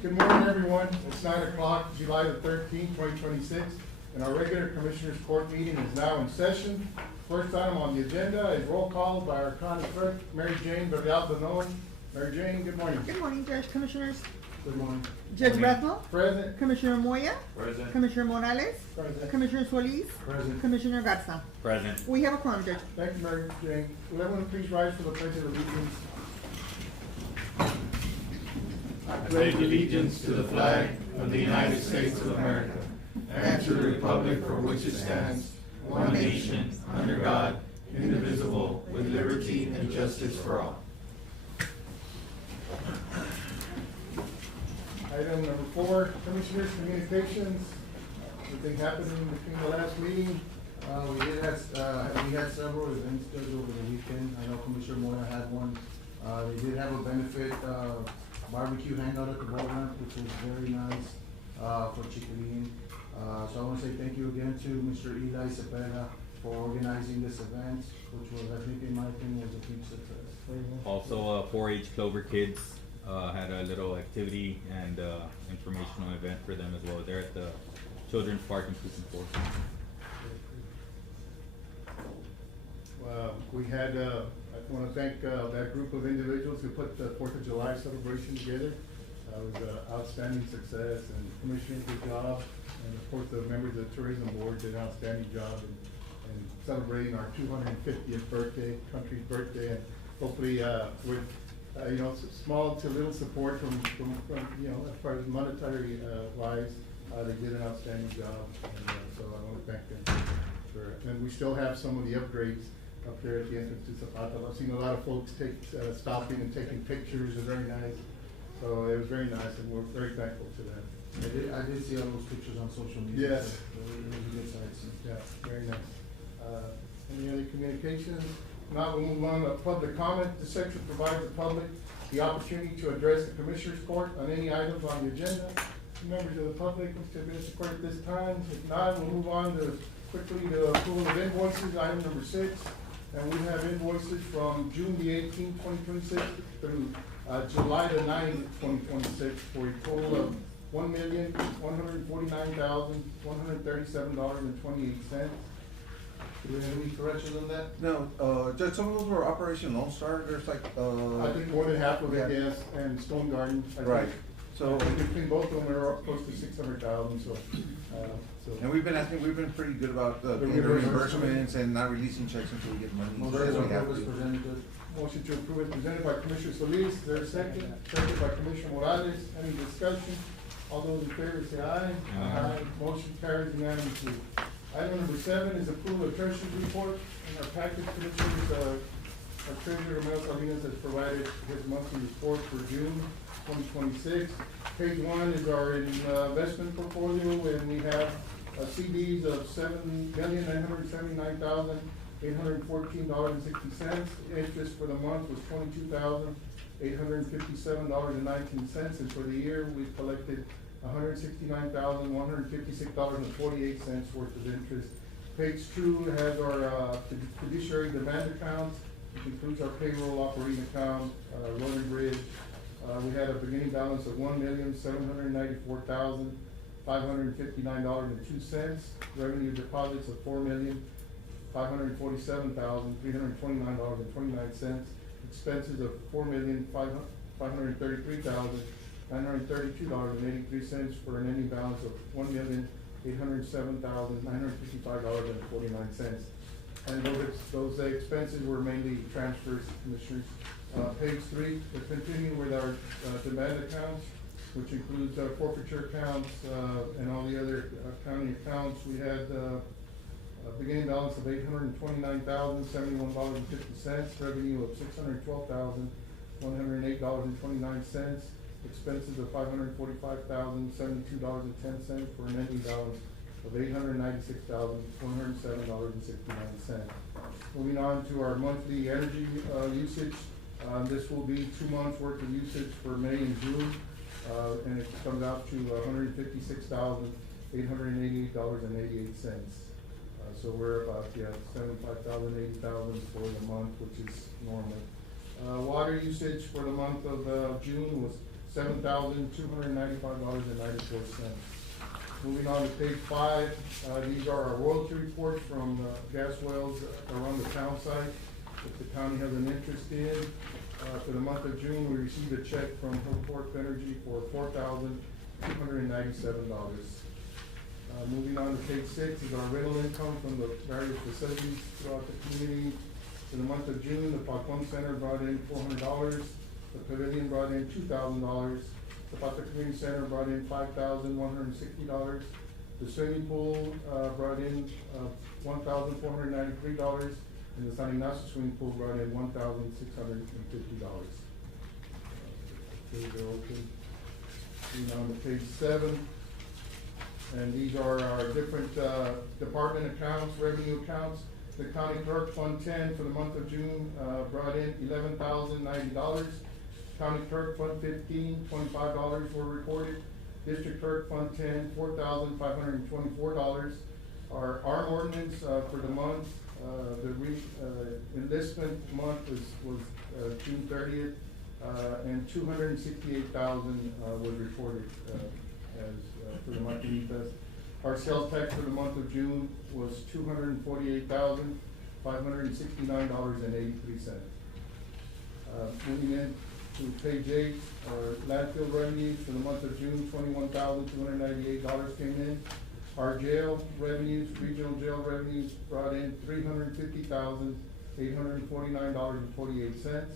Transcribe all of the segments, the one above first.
Good morning, everyone. It's 9 o'clock, July the 13th, 2026, and our regular Commissioners Court meeting is now in session. First item on the agenda is roll call by our county clerk, Mary Jane Villalba. Mary Jane, good morning. Good morning, Judge, Commissioners. Good morning. Judge Rathmel. Present. Commissioner Moya. Present. Commissioner Morales. Present. Commissioner Solis. Present. Commissioner Garza. Present. We have a quorum, Judge. Thank you, Mary Jane. Will everyone please rise for the pledge of allegiance? I pledge allegiance to the flag of the United States of America and to the republic for which it stands, one nation, under God, indivisible, with liberty and justice for all. Item number 4, Commissioners' communications. Anything happening between the last meeting? We had several events scheduled over the weekend. I know Commissioner Moya had one. They did have a benefit, barbecue hangout at the boat ramp, which was very nice, for Chiquilin. So I wanna say thank you again to Mr. Eli Zapata for organizing this event, which was, I think, in my opinion, was a huge success. Also, 4-H Clover Kids had a little activity and informational event for them as well. They're at the Children's Park in Cooper Forest. We had, I want to thank that group of individuals who put the 4th of July celebration together. It was an outstanding success, and Commissioner, good job. And of course, the members of the Tourism Board did an outstanding job in celebrating our 250th birthday, country's birthday. And hopefully, with, small to little support from as far as monetary wise, they did an outstanding job. And so I want to thank them for it. And we still have some of the upgrades up there at the entrance to Zapata. I've seen a lot of folks stopping and taking pictures. It's very nice. So it was very nice, and we're very thankful to them. I did see all those pictures on social media. Yes. So it was a good sight. Yeah, very nice. Any other communications? Now we'll move on to public comment. This section provides the public the opportunity to address the Commissioners Court on any items on the agenda. Members of the public, Mr. Administrator Court at this time. If not, we'll move on to quickly to approval of invoices, item number 6. And we have invoices from June the 18th, 2026 through July the 9th, 2026 for a total of $1,149,137.28. Do we have any corrections on that? No, Judge, some of those were Operation Lone Star. There's like, I think more than half of it, yeah. yes, and Stone Garden. I think. Right. So, between both of them, they're close to 600,000. So. and we've been pretty good about the reimbursements and not releasing checks until we get money. Motion to approve is presented by Commissioner Solis. Is there a second? Second by Commissioner Morales. Any discussion? All those in favor say aye. Aye. Motion carries unanimously. Item number 7 is approval of treasurer's report. In our package, Commissioners, our treasurer, Mel Salinas, has provided his monthly report for June 2026. Page 1 is our investment portfolio, and we have CDs of $7,979,814.60. Interest for the month was $22,857.19, and for the year, we've collected $169,156.48 worth of interest. Page 2 has our fiduciary demand accounts, which includes our payroll operating account, road and bridge. We had a beginning balance of $1,794,559.02. Revenue deposits of $4,547,329.29. Expenses of $4,533,932.83 for an ending balance of $1,807,955.49. And those expenses were mainly transfers, Commissioners. Page 3, to continue with our demand accounts, which includes our forfeiture accounts and all the other county accounts. We had a beginning balance of $829,071.50, revenue of $612,108.29, expenses of $545,072.10 for an ending balance of $896,107.69. Moving on to our monthly energy usage. This will be 2 months worth of usage for May and June, and it comes out to $156,888.88. So we're about 75,000, 80,000 for the month, which is normal. Water usage for the month of June was $7,295.94. Moving on to page 5, these are our royalty reports from gas wells around the town site that the county has an interest in. For the month of June, we received a check from Hillport Energy for $4,297. Moving on to page 6 is our rental income from the various facilities throughout the community. For the month of June, the Falcon Center brought in $400, the Pavilion brought in $2,000, the Zapata Community Center brought in $5,160, the swimming pool brought in $1,493, and the San Ignacio swimming pool brought in $1,650. Page are open. Moving on to page 7. And these are our different department accounts, revenue accounts. The county clerk fund 10 for the month of June brought in $11,090. County clerk fund 15, $25 were recorded. District clerk fund 10, $4,524. Our arm ordinance for the month, the enlistment month was June 30th, and $268,000 was recorded as for the Martinitas. Our sales tax for the month of June was $248,569.83. Moving in to page 8, our landfill revenues for the month of June, $21,298 came in. Our jail revenues, regional jail revenues brought in $350,849.48.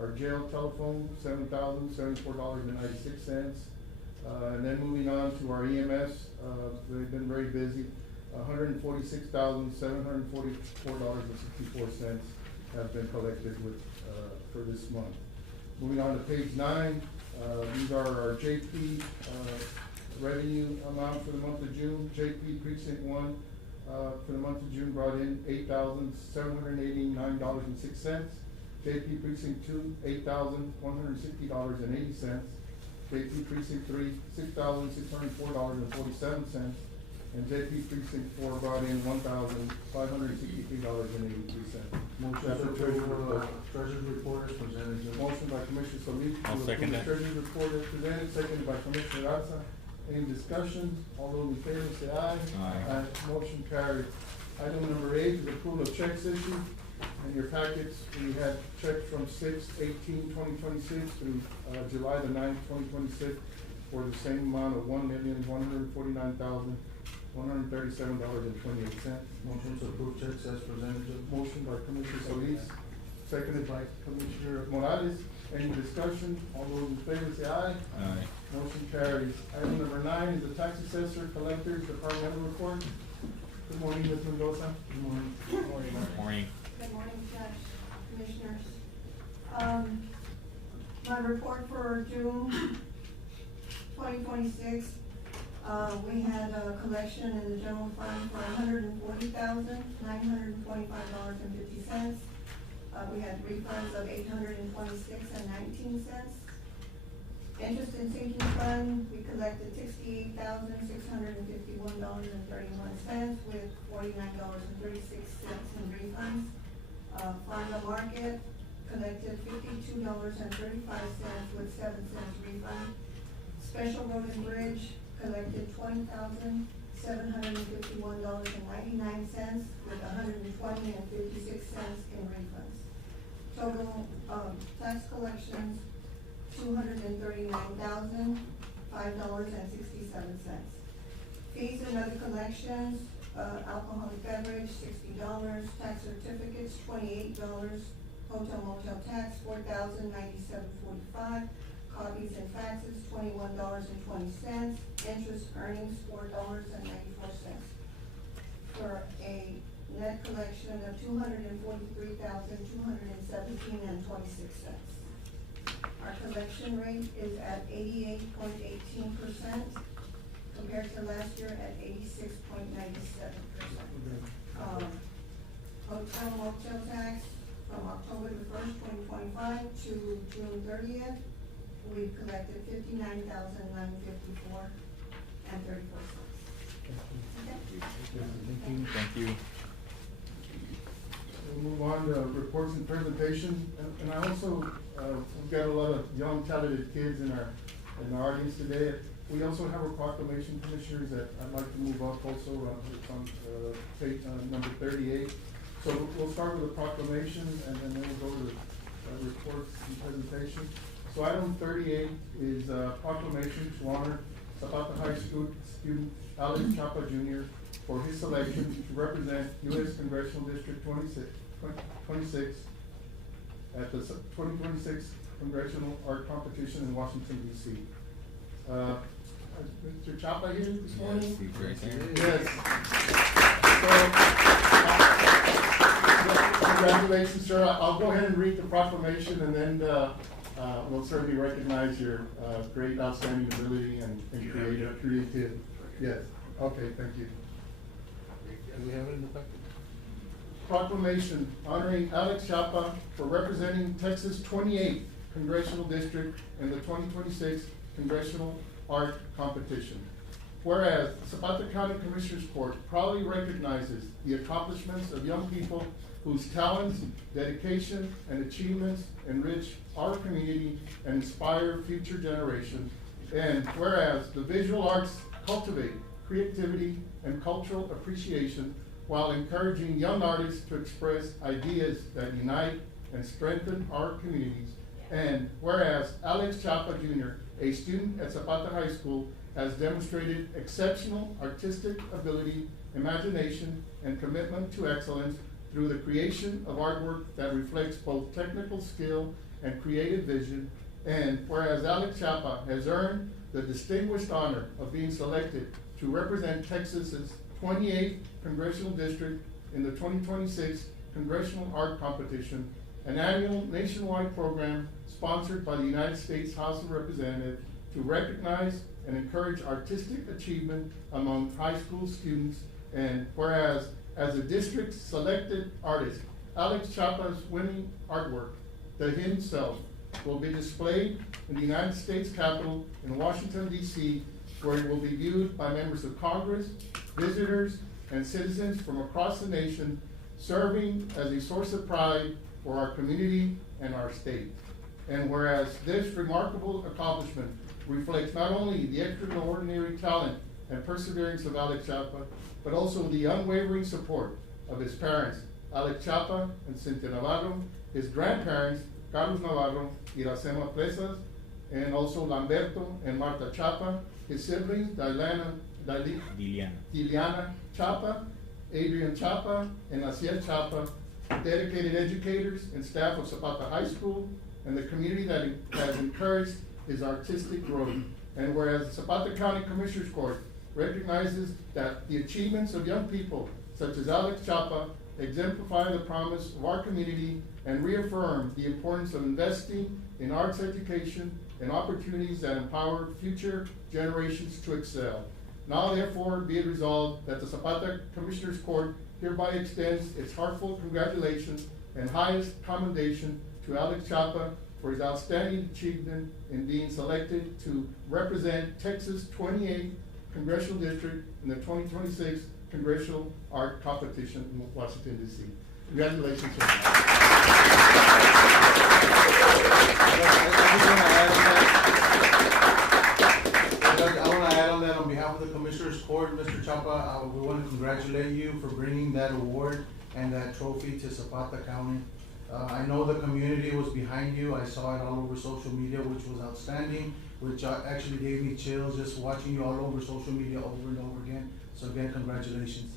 Our jail telephone, $7,074.96. And then moving on to our EMS, they've been very busy. $146,744.64 have been collected for this month. Moving on to page 9, these are our JP revenue amount for the month of June. JP Precinct 1 for the month of June brought in $8,789.06. JP Precinct 2, $8,160.80. JP Precinct 3, $6,604.47, and JP Precinct 4 brought in $1,563.83. Motion to approve treasurer's report as presented. Motion by Commissioner Solis. I'll to second approve that. the treasurer's report as presented, seconded by Commissioner Garza. Any discussion? All those in favor say aye. Aye. Motion carried. Item number 8 is approval of checks issued. In your packets, we had checks from 6/18/2026 through July the 9th, 2026 for the same amount of $1,149,137.28. Motion to approve checks as presented. Motion by Commissioner Solis, seconded by Commissioner Morales. Any discussion? All those in favor say aye. Aye. Motion carries. Item number 9 is the tax assessor collectors departmental report. Good morning, Ms. Mendoza. Good morning. Morning. Good morning, Judge, Commissioners. My report for June 2026, we had a collection in the general fund for $140,925.50. We had refunds of $826.19. Interest and sinking fund, we collected $68,651.31 with $49.36 in refunds. Farm market collected $52.35 with 7 cents refund. Special road and bridge collected $20,751.99 with $120.56 in refunds. Total tax collections $239,005.67. Fees and other collections, alcoholic beverage, $60, tax certificates, $28, hotel motel tax, $4,097.45, copies and faxes, $21.20, interest earnings, $4.94, for a net collection of $243,217.26. Our collection rate is at 88.18%, compared to last year at 86.97%. Hotel motel tax from October the 1st, 2025 to June 30th, we've collected $59,954.34. Thank you. We'll move on to reports and presentation, and I also, we've got a lot of young talented kids in our in our audience today. We also have a proclamation, Commissioners, that I'd like to move up also, it's on, page, number 38. So we'll start with the proclamation, and then we'll go to the reports and presentation. So item 38 is a proclamation to honor Zapata High School student Alex Chapa Jr. for his selection to represent U.S. Congressional District 26 at the 2026 Congressional Art Competition in Washington, D.C. Is Mr. Chapa here this morning? Yes, he's right here. Yes. So, congratulations, sir. I'll go ahead and read the proclamation, and then we'll certainly recognize your great outstanding ability and creative. Yes. Okay, thank you. Do we have it in the packet? Proclamation honoring Alex Chapa for representing Texas 28th Congressional District in the 2026 Congressional Art Competition. Whereas Zapata County Commissioners Court proudly recognizes the accomplishments of young people whose talents, dedication, and achievements enrich our community and inspire future generations. And whereas the visual arts cultivate creativity and cultural appreciation while encouraging young artists to express ideas that unite and strengthen our communities. And whereas Alex Chapa Jr., a student at Zapata High School, has demonstrated exceptional artistic ability, imagination, and commitment to excellence through the creation of artwork that reflects both technical skill and creative vision. And whereas Alex Chapa has earned the distinguished honor of being selected to represent Texas's 28th Congressional District in the 2026 Congressional Art Competition, an annual nationwide program sponsored by the United States House of Representatives to recognize and encourage artistic achievement among high school students. And whereas, as a district selected artist, Alex Chapa's winning artwork, The Himself, will be displayed in the United States Capitol in Washington, D.C., where it will be viewed by members of Congress, visitors, and citizens from across the nation, serving as a source of pride for our community and our state. And whereas this remarkable accomplishment reflects not only the extraordinary talent and perseverance of Alex Chapa, but also the unwavering support of his parents, Alex Chapa and Cynthia Navarro, his grandparents, Carlos Navarro, Iracema Presas, and also Lamberto and Marta Chapa, his siblings, Diliana Chapa, Adrian Chapa, and Asiel Chapa, dedicated educators and staff of Zapata High School, and the community that has encouraged his artistic growth. And whereas the Zapata County Commissioners Court recognizes that the achievements of young people such as Alex Chapa exemplify the promise of our community and reaffirm the importance of investing in arts education and opportunities that empower future generations to excel. Now therefore be it resolved that the Zapata Commissioners Court hereby extends its heartfelt congratulations and highest commendation to Alex Chapa for his outstanding achievement in being selected to represent Texas 28th Congressional District in the 2026 Congressional Art Competition in Washington, D.C. Congratulations, sir. I want to add on that on behalf of the Commissioners Court, Mr. Chapa, we want to congratulate you for bringing that award and that trophy to Zapata County. I know the community was behind you. I saw it all over social media, which was outstanding, which actually gave me chills just watching you all over social media over and over again. So again, congratulations.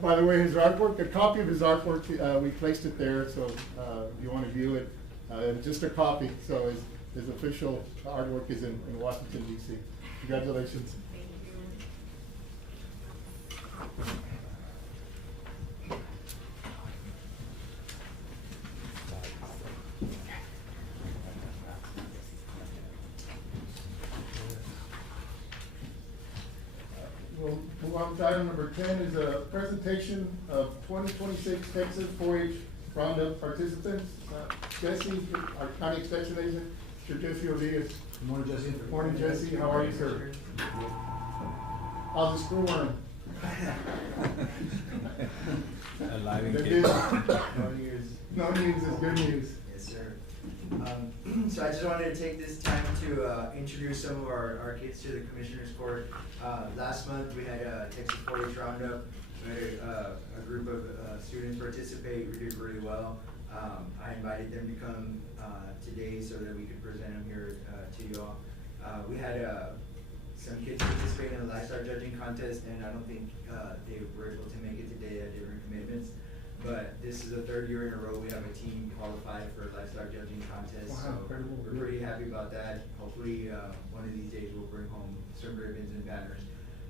By the way, his artwork, a copy of his artwork, we placed it there, so if you want to view it, just a copy. So his official artwork is in Washington, D.C. Congratulations. We'll move on to item number 10 is a presentation of 2026 Texas 4-H Roundup participants. Jesse, our county extension agent, Mr. Jesse Rodriguez. Good morning, Jesse. Good morning, Jesse. How are you, sir? How's the school run? Alive and Good kicking. news. No news is good news. Yes, sir. So I just wanted to take this time to introduce some of our kids to the Commissioners Court. Last month, we had a Texas 4-H Roundup. We had a group of students participate. We did really well. I invited them to come today so that we could present them here to you all. We had some kids participate in the lifestyle judging contest, and I don't think they were able to make it today at different commitments. But this is the third year in a row we have a team qualified for a lifestyle judging contest. Wow, So incredible. we're pretty happy about that. Hopefully, one of these days we'll bring home some ribbons and banners.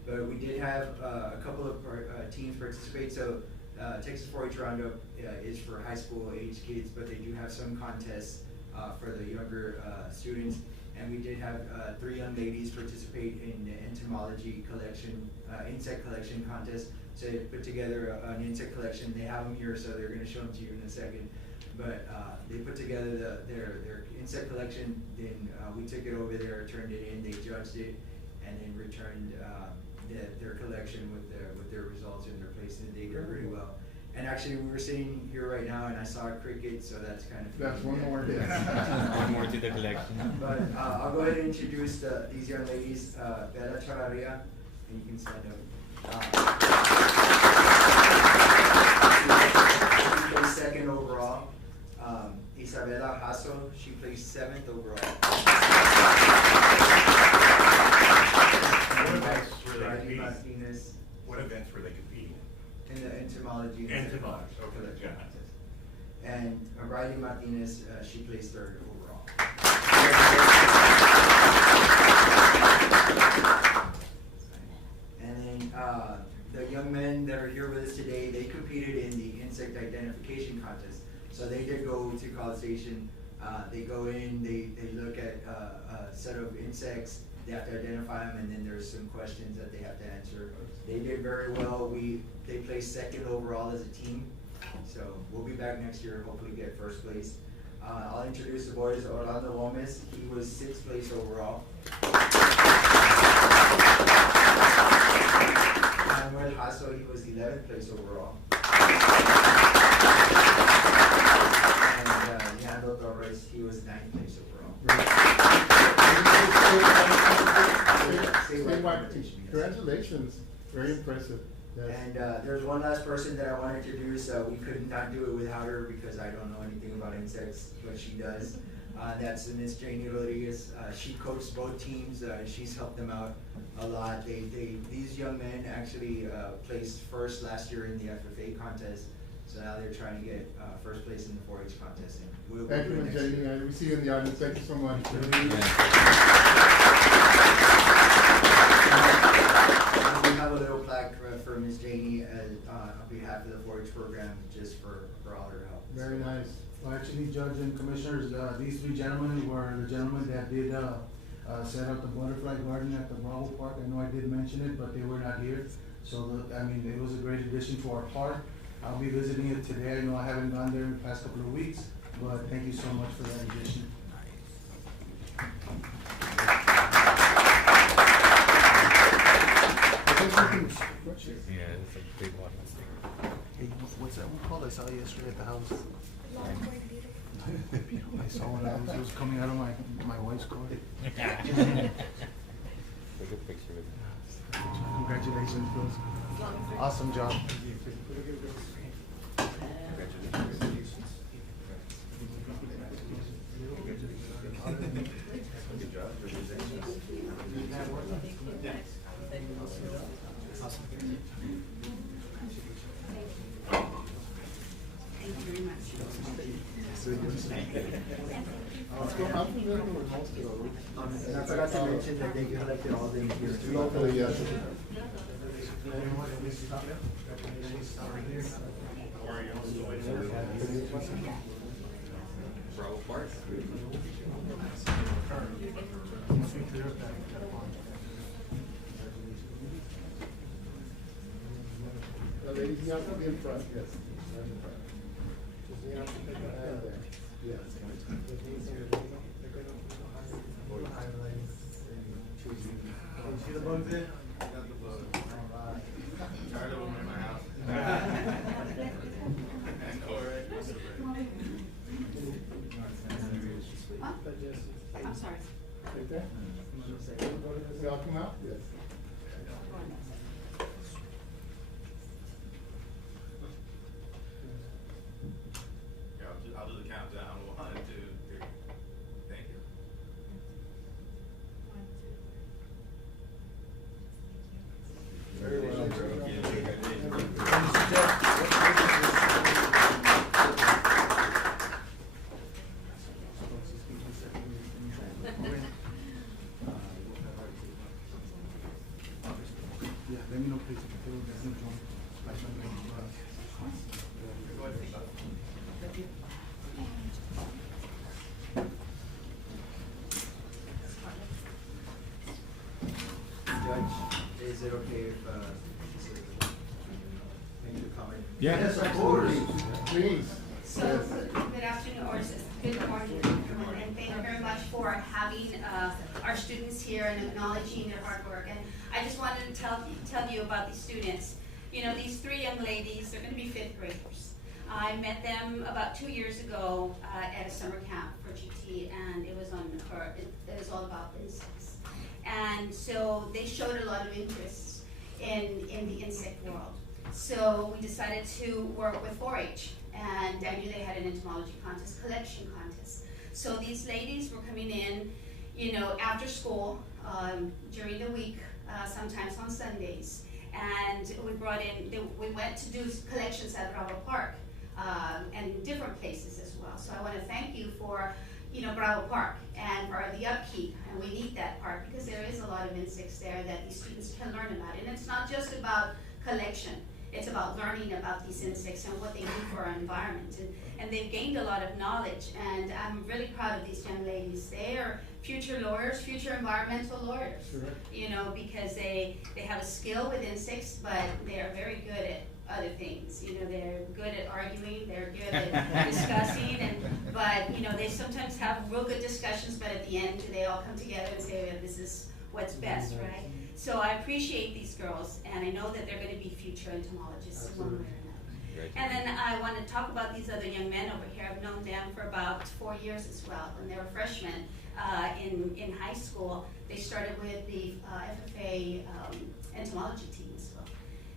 But we did have a couple of teams participate. So Texas 4-H Roundup is for high school age kids, but they do have some contests for the younger students. And we did have 3 young ladies participate in the entomology collection, insect collection contest. So they put together an insect collection. They have them here, so they're going to show them to you in a second. But they put together their insect collection. Then we took it over there, turned it in. They judged it, and then returned their collection with their results and their place. And they did really well. And actually, we were sitting here right now, and I saw a cricket, so that's kind of. That's one more. One more to the collection. But I'll go ahead and introduce these young ladies, Bella Chavarria, and you can stand up. She placed 2nd overall. Isabella Hasso, she placed 7th overall. What events were they Riley competing? Martinez What events were they competing in? in the entomology. Entomology, okay, collection got it. contest. And Riley Martinez, she placed 3rd overall. And then the young men that are here with us today, they competed in the insect identification contest. So they did go to College Station. They go in, they look at a set of insects. They have to identify them, and then there's some questions that they have to answer. They did very well. They placed 2nd overall as a team. So we'll be back next year, hopefully get 1st place. I'll introduce the boys. Orlando Gomez, he was 6th place overall. Manuel Hasso, he was 11th place overall. And Leandro Torres, he was 9th place overall. Statewide team. Congratulations. Very impressive. Yes. And there's one last person that I want to introduce. We could not do it without her because I don't know anything about insects, but she does. That's Miss Janie Rodriguez. She coached both teams. She's helped them out a lot. These young men actually placed 1st last year in the FFA contest. So now they're trying to get 1st place in the 4-H contest. And we'll Thank do you, it Ms. next Jamie. year. We see you in the audience. Thank you so much. We have a little plaque for Ms. Janie on behalf of the 4-H program, just for all her help. Very nice. Well, actually, Judge and Commissioners, these 3 gentlemen were the gentlemen that did set up the butterfly garden at the Bravo Park. I know I did mention it, but they were not here. So, it was a great addition to our park. I'll be visiting it today. I know I haven't gone there in the past couple of weeks, but thank you so much for that addition. Yeah, it's a big one. Hey, what's that one called? I saw it yesterday at the house. I saw one of those. It was coming out of my wife's car. Take a picture with it. Congratulations, girls. Awesome job. Good job. I'm familiar with most of those. And I forgot to mention that they collected all the materials. Locally, yes. Bravo Park. Ladies, you have to be in front, yes. Right in front. And there. Yes. See the bugs there? Tired of them in my house. I'm sorry. Right there? They all come out? Yes. Yeah, I'll do the countdown. 1, 2, 3. Thank you. Very well, bro. Yeah, let me know, please. If there was any joint. Judge, is it okay if, make a comment? Yes, of course. Please. So, good afternoon, or good morning, everyone, and thank you very much for having our students here and acknowledging their hard work. And I just wanted to tell you about these students. You know, these 3 young ladies, they're gonna be 5th graders. I met them about 2 years ago at a summer camp for GT, and it was all about insects. And so they showed a lot of interest in the insect world. So we decided to work with 4-H, and I knew they had an entomology contest, collection contest. So these ladies were coming in, you know, after school, during the week, sometimes on Sundays. And we went to do collections at Bravo Park, and different places as well. So I wanna thank you for, you know, Bravo Park and for the upkeep, and we need that park because there is a lot of insects there that these students can learn about. And it's not just about collection, it's about learning about these insects and what they do for our environment. And they've gained a lot of knowledge, and I'm really proud of these young ladies. They are future lawyers, future environmental lawyers. Sure. You know, because they have a skill with insects, but they are very good at other things. You know, they're good at arguing, they're good at discussing, but you know, they sometimes have real good discussions, but at the end, they all come together and say, well, this is what's best, right? So I appreciate these girls, and I know that they're gonna be future entomologists one way or another. And then I want to talk about these other young men over here. I've known them for about 4 years as well. When they were freshmen in high school, they started with the FFA entomology team as well.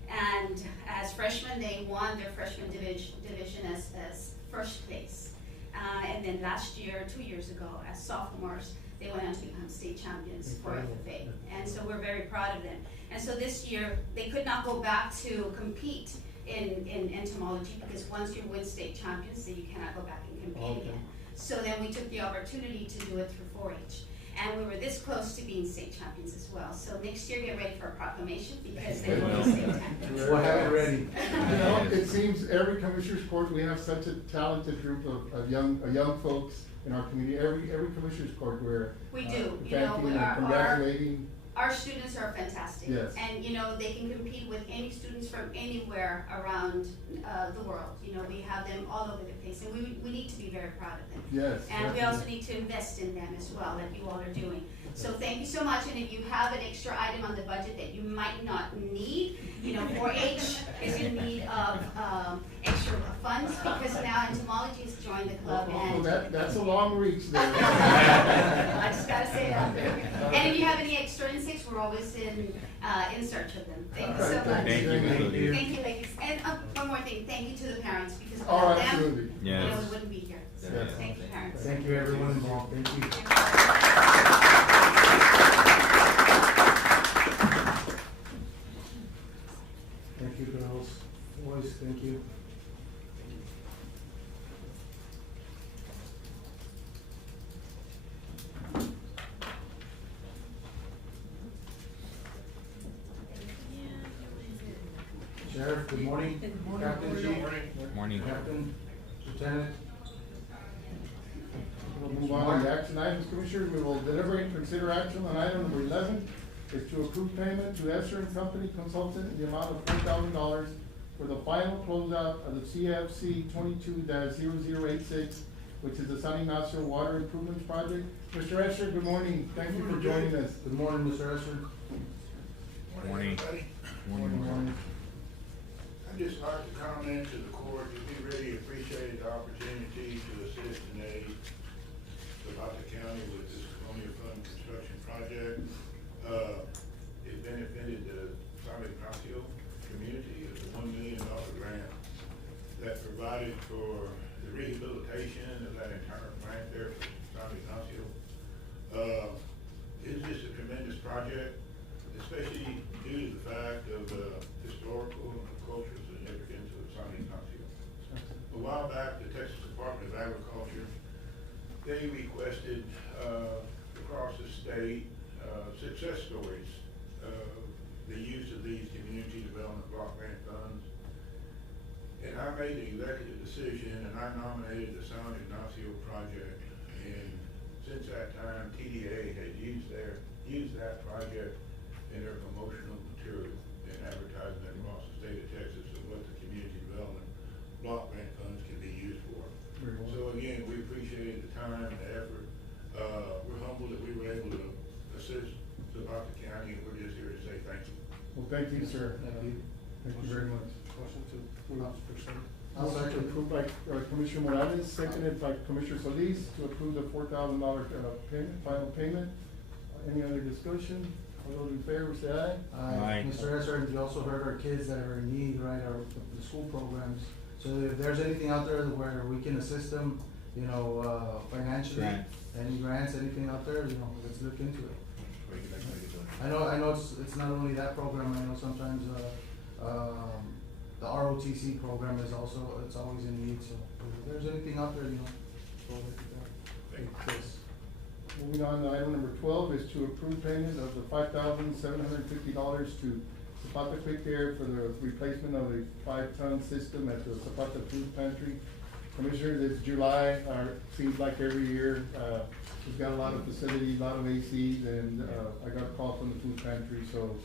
And as freshmen, they won their freshman division as first place. And then last year, 2 years ago, as sophomores, they went on to become state champions for FFA. And so we're very proud of them. And so this year, they could not go back to compete in entomology, because once you win state champions, then you cannot go back and compete again. So then we took the opportunity to do it through 4-H. And we were this close to being state champions as well. So next year, get ready for a proclamation, because they will be state champions. We'll have it ready. You know, it seems every commissioner's court, we have such a talented group of young folks in our community. Every commissioner's court, we're We do. You thanking know, and congratulating. our students are fantastic. Yes. And, you know, they can compete with any students from anywhere around the world. You know, we have them all over the place, and we need to be very proud of them. Yes. And we also need to invest in them as well, like you all are doing. So thank you so much, and if you have an extra item on the budget that you might not need, you know, 4-H is in need of extra funds, because now entomology has joined the club, and That's a long reach there. I just gotta say that. And if you have any extra insects, we're always in search of them. Thank you so much. Thank you. Thank you, ladies. And one more thing, thank you to the parents, because Oh, without absolutely. them, you know, Yes. we wouldn't be here. So Yes. thank you, parents. Thank you, everyone involved. Thank you. Thank you, girls. Boys, thank you. Sheriff, good morning. Captain, Chief. Morning. Captain, Lieutenant. We'll move on to the action items, Commissioners. We will deliberate and consider action on item number 11, is to approve payment to Esser and Company Consultant in the amount of $4,000 for the final closeout of the CFC 22-0086, which is the San Ignacio Water Improvements Project. Mr. Esser, good morning. Thank you for joining us. Good morning, Mr. Esser. Morning. Everybody. Morning. I'd just like to comment to the court that we really appreciate the opportunity to assist and aid Zapata County with this Colonial Fund construction project. It benefited the San Ignacio community of the $1 million grant that provided for the rehabilitation of that entire plant there for San Ignacio. It's just a tremendous project, especially due to the fact of the historical and cultural significance of San Ignacio. A while back, the Texas Department of Agriculture, they requested across the state success stories of the use of these community development block grant funds. And I made the executive decision and I nominated the San Ignacio project. And since that time, TDA had used that project in their promotional material and advertising across the state of Texas of what the community development block grant funds can be used for. Very well. So again, we appreciated the time and the effort. We're humbled that we were able to assist Zapata County, and we're just here to say thank you. Well, thank you, sir. Thank you. Thank you very much. Motion to approve. Motion approved by Commissioner Morales, seconded by Commissioner Solis to approve the $4,000 payment, final payment. Any other discussion? All those in favor say aye. Aye. Mr. Esser, you also heard our kids that are in need, right, the school programs. So if there's anything out there where we can assist them, you know, financially, Grants. any grants, anything out there, you know, let's look into it. I know it's not only that program, I know sometimes, the ROTC program is also, it's always in need, so if there's anything out there, you know, go look at that. Thank you. Yes. Moving on to item number 12 is to approve payment of the $5,750 to Zapata Quick Care for the replacement of a 5-ton system at the Zapata Food Pantry. Commissioners, it's July, seems like every year, we've got a lot of facilities, a lot of ACs, and, I got a call from the food pantry, so,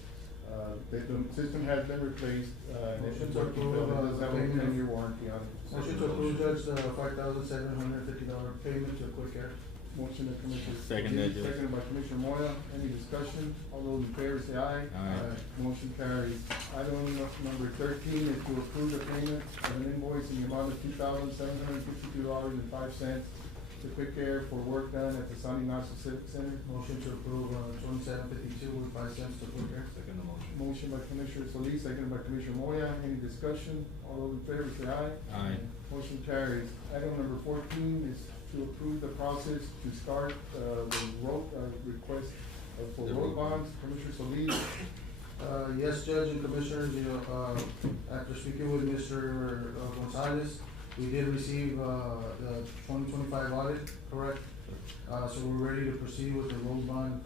the system has been replaced, and it's Motion to working, approve, well, it does have a payment of- 10-year warranty on it. Motion to approve, Judge, the $5,750 payment to Quick Care. Motion to Commissioner Seconded, Solis, Judge. seconded by Commissioner Moya. Any discussion? All those in favor say aye. Aye. Motion carries. Item number 13 is to approve the payment of an invoice in the amount of $2,752.05 to Quick Care for work done at the San Ignacio Civic Center. Motion to approve, 2752 with 5 cents to Quick Care. Second the motion. Motion by Commissioner Solis, seconded by Commissioner Moya. Any discussion? All those in favor say aye. Aye. Motion carries. Item number 14 is to approve the process to start, the road, request for The road road bonds. Commissioner Solis. Yes, Judge and Commissioners, you know, after speaking with Mr. Gonzalez, we did receive, the 2025 audit, correct? So we're ready to proceed with the road bond,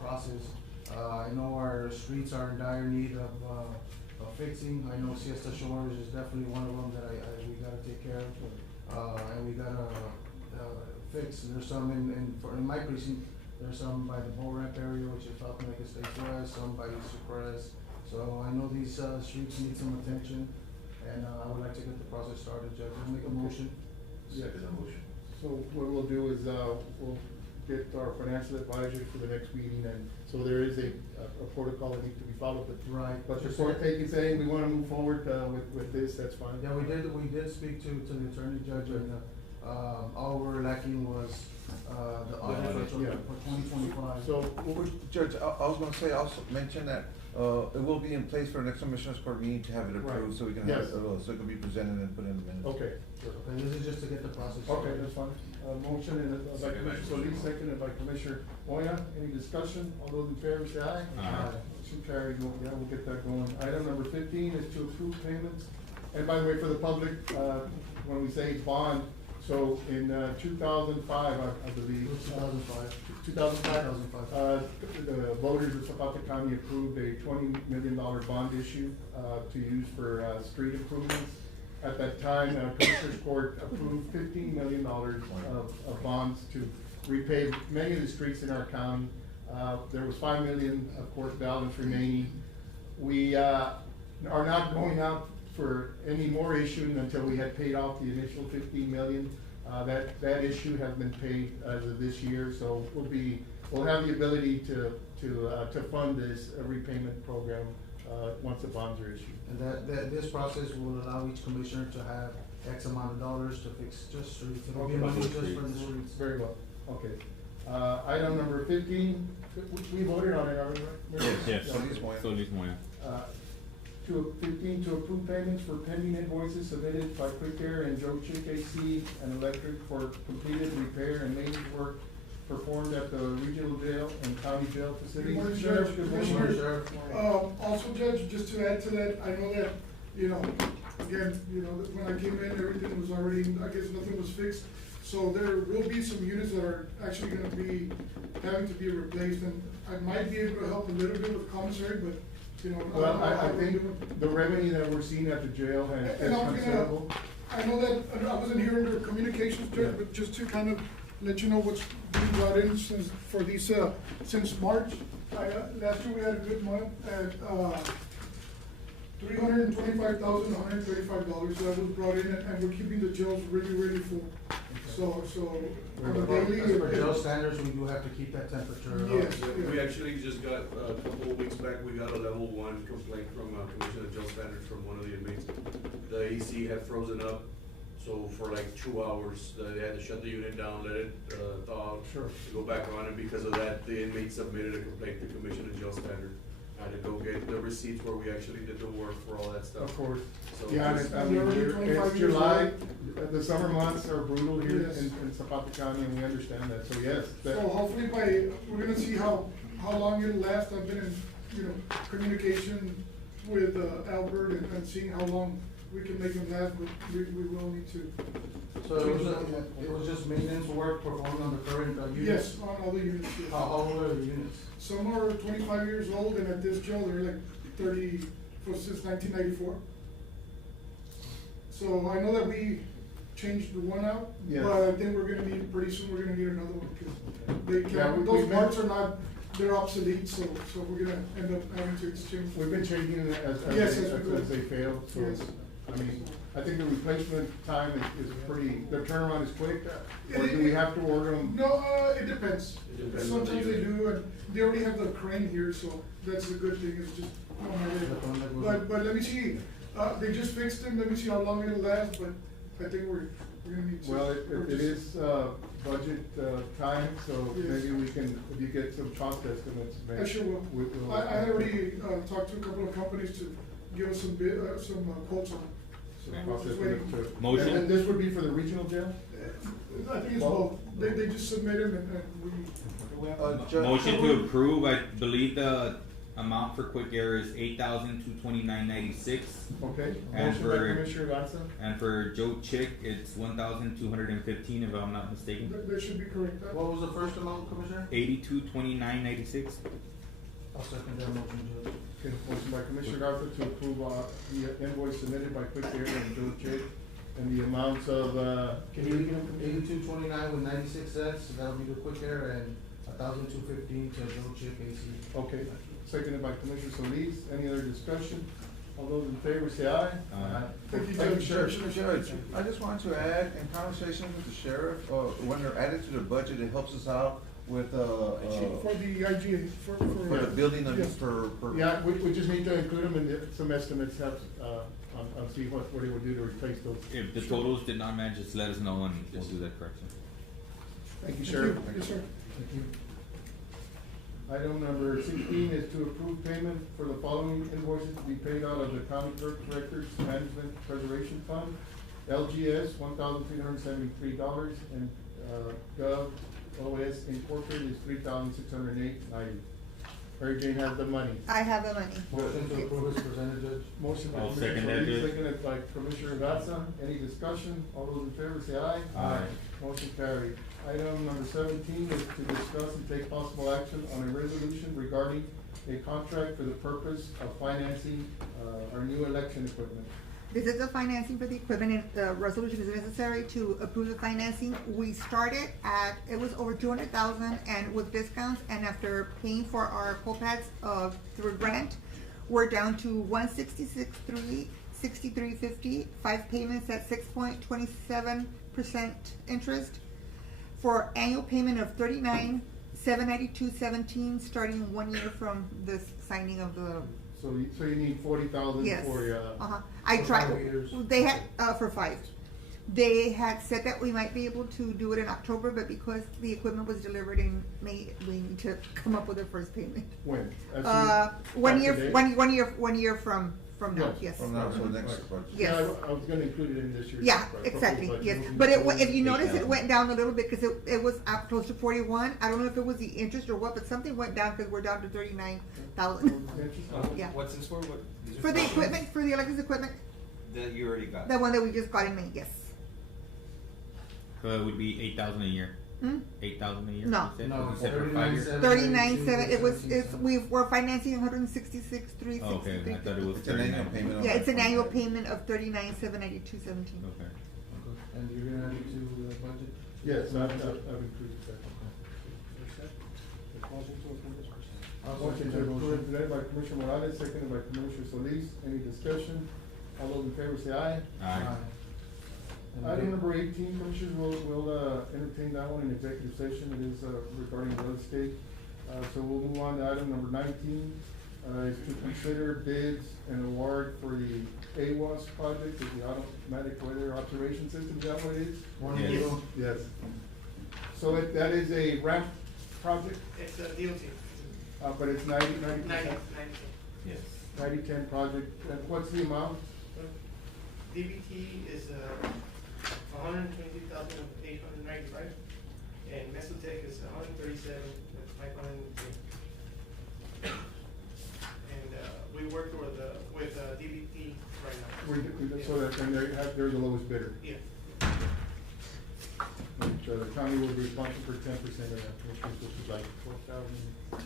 process. I know our streets are in dire need of fixing. I know Siesta Shores is definitely one of them that we gotta take care of. And we gotta, fix. There's some in my precinct, there's some by the boat ramp area, which is Falcon Lake Estates West, some by Sucres. So I know these, streets need some attention, and, I would like to get the process started, Judge. I'll make a motion. Second the motion. So what we'll do is, we'll get our financial advisors for the next meeting, and so there is a protocol that needs to be followed, but. Right. But the court taking, saying we wanna move forward, with this, that's fine. Yeah, we did speak to the attorney, Judge, and, all we're lacking was, the audit for Yeah. 2025. So, Judge, I was gonna say, also mention that, it will be in place for next Commissioners Court meeting to have it Right. approved, so we can have Yes. it, so it can be presented and put in the minutes. okay. Okay, this is just to get the process Okay, started. that's fine. Motion by Second by Commissioner Solis, seconded by Commissioner Moya. Any discussion? All those in favor say aye. Aye. Motion carried. Yeah, we'll get that going. Item number 15 is to approve payments. And by the way, for the public, when we say bond, So in, 2005, I believe. 2005. 2005? 2005. The voters of Zapata County approved a $20 million bond issue, to use for, street improvements. At that time, Commissioners Court approved $15 million of bonds to repave many of the streets in our county. There was $5 million, of course, balance remaining. We, are not going out for any more issuing until we had paid off the initial 15 million. That issue has been paid as of this year, so we'll have the ability to fund this repayment program, once the bonds are issued. And this process will allow each commissioner to have X amount of dollars to fix just streets. It'll be Okay. money just for the streets. Very well, okay. Item number 15, we voted on it already, right? Yes. Yeah. Solis Moya. Solis Moya. 15, to approve payments for pending invoices submitted by Quick Air and Joe Chick AC and Electric for completed repair and maintenance work performed at the regional jail and county jail facilities. Good morning, Sheriff, Judge, good morning. Commissioners. Sheriff. Also, Judge, just to add to that, I know that, again, when I came in, everything was already, I guess nothing was fixed. So there will be some units that are actually gonna be having to be replaced, and I might be able to help a little bit with commissary, but, Well, I how we're think doing. the revenue that we're seeing at the jail has And I'm gonna, considerable. I know that, I wasn't here under communications, Yeah. Judge, but just to kind of let you know what's been brought in for these, since March. Last year we had a good month at, $325,135, that was brought in, and we're keeping the jails really, really full. So, on a daily. As per jail standards, we do have to keep that temperature. Yes. We actually just got, a couple of weeks back, we got a level 1 complaint from, Commissioner of Jail Standards from one of the inmates. The AC had frozen up, so for like 2 hours, they had to shut the unit down, let it, thaw out. Sure. To go back on, and because of that, the inmate submitted a complaint to Commissioner of Jail Standards. I had to go get the receipts where we actually did the work for all that stuff. Of course. So- Yeah, and I mean, You're already 25 it's years July, old. the summer months are brutal here Yes. in Zapata County, and we understand that, so yes. that- So hopefully we're gonna see how long it'll last. I've been in, communication with, Albert and seeing how long we can make them last, but we will need to. So it was just maintenance work performed on the current units? Yes, on all the units, yes. How old are the units? Some are 25 years old, and at this jail, they're like 30, since 1994. So I know that we changed the one out, Yes. but I think we're gonna need, pretty soon, we're gonna need another one, because they Yeah, can't, we- those we've parts been- are not, they're obsolete, so we're gonna end up having to exchange. We've been changing it Yes, as as we go. they fail, so, Yes. I mean, I think the replacement time is pretty, the turnaround is quick, or do we have to order them? No, it depends. It depends on the Sometimes they unit. do, and they already have the crane here, so that's the good thing, it's just, no matter. But let me see, they just fixed them, let me see how long it'll last, but I think we're gonna need to. Well, it is, budget, time, so Yes. maybe we can, if you get some cost estimates. I sure will. we'll- I had already, talked to a couple of companies to give us some bid, some quotes on it. So some we're cost just estimate waiting. to- Motion. And this would be for the regional jail? I think it's both, they just submitted and we. Judge- Motion to approve, I believe the amount for Quick Air is $8,229.96. Okay, And motion by for- Commissioner Gatsa, And for Joe Chick, it's 1,215 if I'm not mistaken. That should be correct. What was the first amount, Commissioner? 8229.96. I'll second that motion, Judge. okay, motion by Commissioner Gatsa to approve, the invoice submitted by Quick Air and Joe Chick, and the amounts of, can you read them? 82.29 with 96 cents, that'll be the Quick Air, and 1,215 to Joe Chick AC. Okay, seconded by Commissioner Solis, any other discussion? All those in favor say aye. Aye. Thank you, Thank you, Judge. Sheriff. Judge, I just want to add, in conversation with the sheriff, when they're added to the budget, it helps us out with, For the IGA, for. for the building of, Yes. for. Yeah, we just need to include them in some estimates, have, on see what they would do to replace those. If the totals did not match, just let us know and we'll do that correction. Thank you, Thank Sheriff. Yes, sir. Thank you. Item number 16 is to approve payment for the following invoices to be paid out of the County Clerk Records Management Preservation Fund. LGS, $1,373, and, Gov OS Incorporated is $3,608.90. Mary Jane has the money. I have the money. Motion to approve is presented, Judge. Motion by I'll Commissioner second that, Solis, Judge. seconded by Commissioner Garza. Any discussion? All those in favor say aye. Aye. Motion carried. Item number 17 is to discuss and take possible action on a resolution regarding a contract for the purpose of financing, our new election equipment. This is the financing for the equipment, and the resolution is necessary to approve the financing. We started at, it was over 200,000, and with discounts, and after paying for our poll pads through grant, we're down to 166,363.50, 5 payments at 6.27% interest, for annual payment of 39,792.17, starting 1 year from the signing of the. So you need 40,000 Yes. for, I For tried, 5 years. they had, for 5. They had said that we might be able to do it in October, but because the equipment was delivered in May, we need to come up with a first payment. when? As 1 year, today? 1 year from now, Yes. yes. From now, so next budget. Yes. Yeah, I was gonna include it in this year's. Yeah, proposed exactly, budget. yes, but if you notice, it 8,000. went down a little bit, cause it was up close to 41, I don't know if it was the interest or what, but something went down, cause we're down to 39,000. Yeah. What's this for? What? These are For the questions equipment, for the electric equipment, that you already got. the one that we just got in May, yes. So it would be 8,000 a year. Hmm? 8,000 a year? No. you said? No, You said for 5 years? 39.7, it was, we're financing 166,363. Oh, okay, I thought it was It's an annual 39. payment. Yeah, it's an annual payment of 39,792.17. Okay. And you're gonna add it to the budget? Yes, I've included that. Motion to approve presented by Commissioner Morales, seconded by Commissioner Solis. Any discussion? All those in favor say aye. Aye. Item number 18, Commissioners, we'll entertain that one in executive session. It is regarding real estate. So we'll move on to item number 19, is to consider bids and award for the AWAS project, is the automatic weather observation system. Is that what it is? Yes. Yes. So that is a ramp project, It's a DOT. but it's 90%. Yes. 90-10 project. And what's the amount? DBT is 122,895, and Mesotech is 137,510. And we work with DBT right now. So that, and they're the lowest bidder. Yeah. Which the county will be responsible for 10% of that, which is like 12,000. 10%,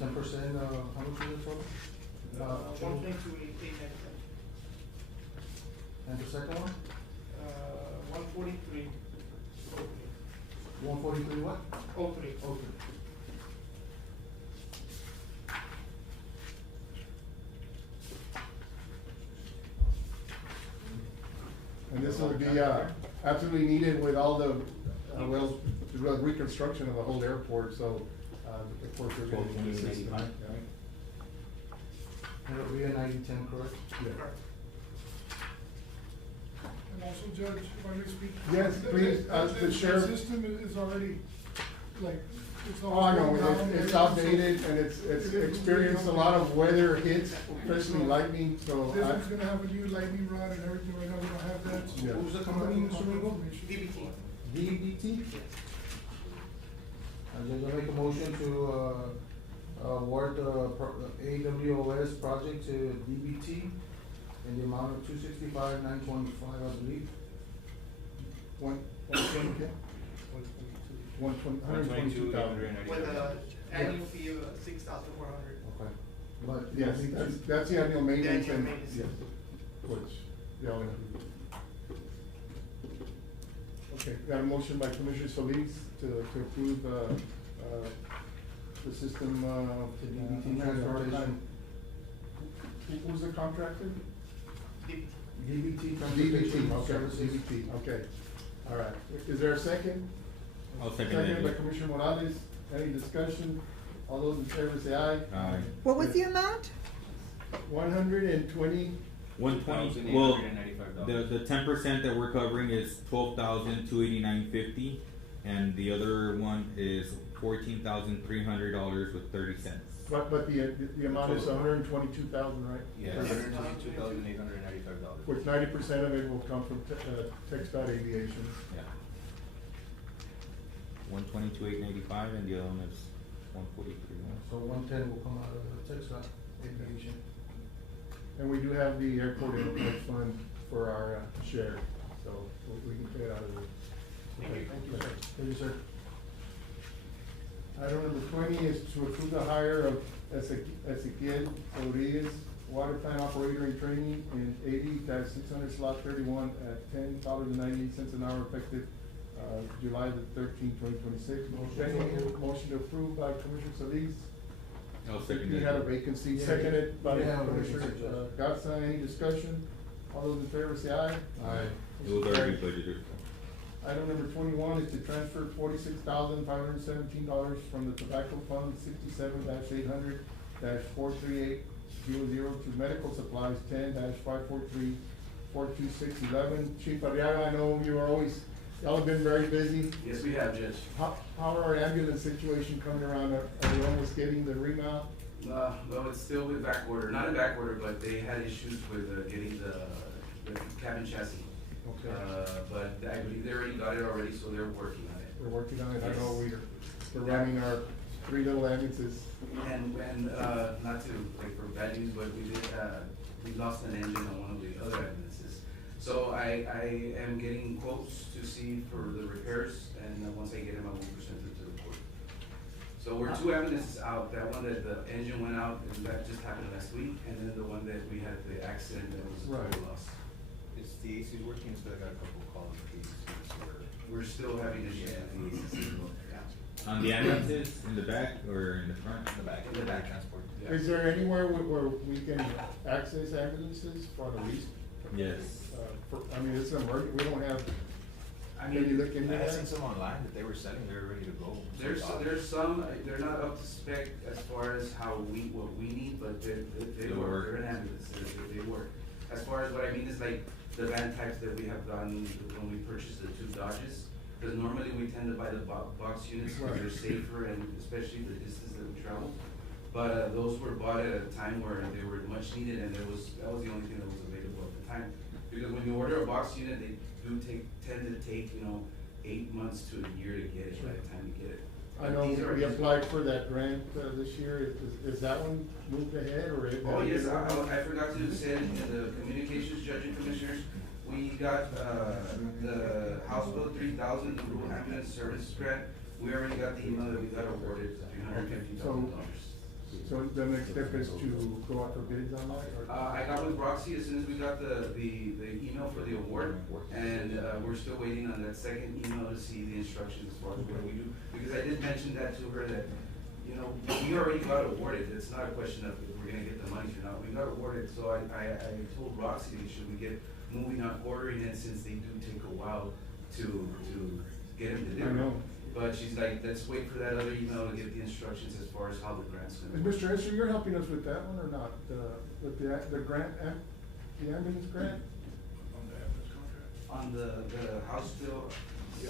how much is it total? 122,895. And the second one? 143. 143 what? 03. Okay. And this will be, absolutely needed with all the, the reconstruction of the whole airport, so, of course, we're going to need this system. 12,285, And it'll be a 90-10, correct? Yeah. And also, Judge, if I may speak. Yes, please, the sheriff. The system is already, like, it's all. Oh, I know, it's outdated and it's experienced a lot of weather hits, especially lightning, so. This one's gonna have a new lightning rod and everything, right now we don't have that. So Yeah. Who's the company, Mr. Ringo? DBT. DBT? And then I make a motion to, award the AWOS project to DBT in the amount of 265,925, I believe. 122,000. With an annual fee of 6,400. Okay. But. Yes, that's the annual maintenance The annual and, maintenance. yes, which, yeah, I'll include. Okay, got a motion by Commissioner Solis to approve, the system, The DBT transportation. Who's the contractor? DBT. DBT DBT, transportation okay, services. DBT, okay. All right, is there a second? I'll second that. Second by Commissioner Morales, any discussion? All those in favor say aye. Aye. What was the amount? 120, 120, well, the 10% that we're covering is 12,289.50, and the other one is $14,300 with 30 cents. but the amount is 122,000, right? Yeah, $122,895. Which 90% of it will come from TxDOT Aviation. Yeah. 122,895, and the other one is 143. So 110 will come out of the Texas aviation. And we do have the airport enterprise fund for our share, so we can pay it out of there. Thank you. Thank you, sir. Thank you, sir. Item number 20 is to approve the hire of Ezequiel Rodriguez, water plant operator in training in 80-600 slot 31 at $10.98 an hour effective July the 13th, 2026. Motion to approve by Commissioner Solis. I'll second We that. had a vacancy, Yeah, seconded by we have a Commissioner vacancy, Judge. Gatsa. Any discussion? All those in favor say aye. Aye. It was already budgeted. Item number 21 is to transfer $46,517 from the tobacco fund 67-800-43800 to medical supplies 10-543-42611. Chief Arriaga, I know y'all have been very busy. Yes, we have, Judge. How are our ambulance situation coming around? Are we almost getting the remount? Well, it's still with back order, not in back order, but they had issues with getting the cabin chassis. Okay. But I believe they already got it already, so they're working on it. We're working on it. I Yes. know we're running our 3 little ambulances. And not to, like, for bad news, but we lost an engine on one of the other ambulances. So I am getting quotes to see for the repairs, and once I get them, I will present them to the court. So we're 2 ambulances out. That one that the engine went out, and that just happened last week, and then the one that we had the accident that was a total loss. Is the AC working? So I got a couple of calls with the AC. We're still having issues with the ACC. On the ambulances, in the back or in the front? In the back. In the back. Transport. Yeah. Is there anywhere where we can access ambulances for the lease? Yes. I mean, it's an emergency, we don't have, I can you mean, look into I had seen that? some online that they were selling, they were ready to go. there's some, they're not up to spec as far as what we need, but they They'll work, work. they're an ambulance, they work. As far as what I mean is like the van types that we have gotten when we purchased the 2 Dodges, because normally we tend to buy the box units because they're safer and especially the distance that we travel. But those were bought at a time where they were much needed, and that was the only thing that was available at the time. Because when you order a box unit, they do tend to take, 8 months to a year to get it by the time you get it. I But know these are we just- applied for that grant this year, is that one moved ahead or? Oh, yes, I forgot to say it in the communications, Judge and Commissioners, we got, the House Bill 3000, the Rural Ambulance Service Grant. We already got the email that we got awarded $350,000. So the next step is to go out for bids on that, or? I got with Roxy as soon as we got the email for the award, and, we're still waiting on that second email to see the instructions as far as what we do. Because I did mention that to her that, we already got awarded, it's not a question of if we're gonna get the money or not, we got awarded, so I told Roxy, should we get moving on ordering it, since they do take a while to get them delivered. I know. But she's like, let's wait for that other email to get the instructions as far as how the grant's gonna And work. Mr. Escher, you're helping us with that one or not, with the grant, the ambulance grant? On the ambulance contract? On the House Bill, Yeah.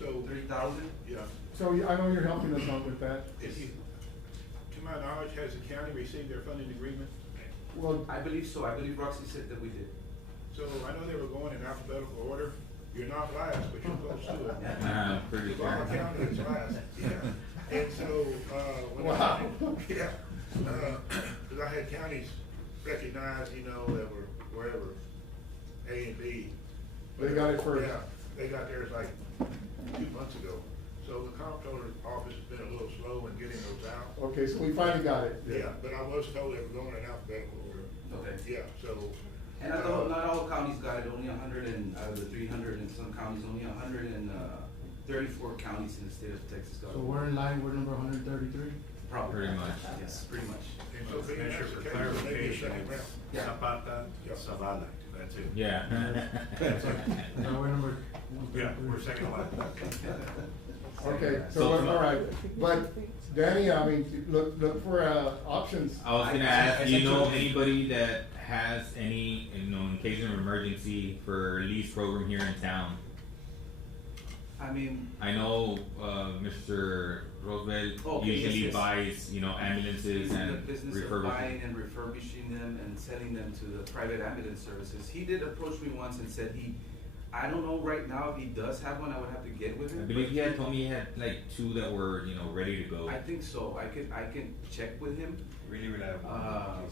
So, 30,000? yeah. So I know you're helping us out with that. If you, to my knowledge, has the county received their funding agreement? Well, I believe so, I believe Roxy said that we did. So I know they were going in alphabetical order. You're not last, but you're close to it. Pretty Lamar sure. County is last, yeah. And so, when Wow. yeah, cause I had counties recognize, that were wherever, A and B. They got it first. Yeah, they got theirs like 2 months ago. So the comptroller's office has been a little slow in getting those out. Okay, so we finally got it. Yeah, but I was told they were going in alphabetical order. Okay. Yeah, so. And not all counties got it, only 100 and, out of the 300 and some counties, only 134 counties in the state of Texas got it. So we're in line, we're number 133? Probably. Pretty much. Yes, pretty much. And so being Measure that's for the case, maybe a clarification, second round. it's Zapata, Zavala, that's it. Yeah. So we're number Yeah, 133. we're second line. Okay, So so, tomorrow- all right, but Danny, I mean, look for, options. I was gonna I ask, do you sent know you- anybody that has any, in case of emergency for lease program here in town? I mean, I know, Mr. Roswell Okay, yes, usually yes. buys, ambulances he's in the and business of refurbishing. buying and refurbishing them and selling them to the private ambulance services. He did approach me once and said he I don't know right now if he does have one. I would have to get with him. I believe he had told me he had like 2 that were, you know, ready to go. I think so. I can check with him. Really reliable.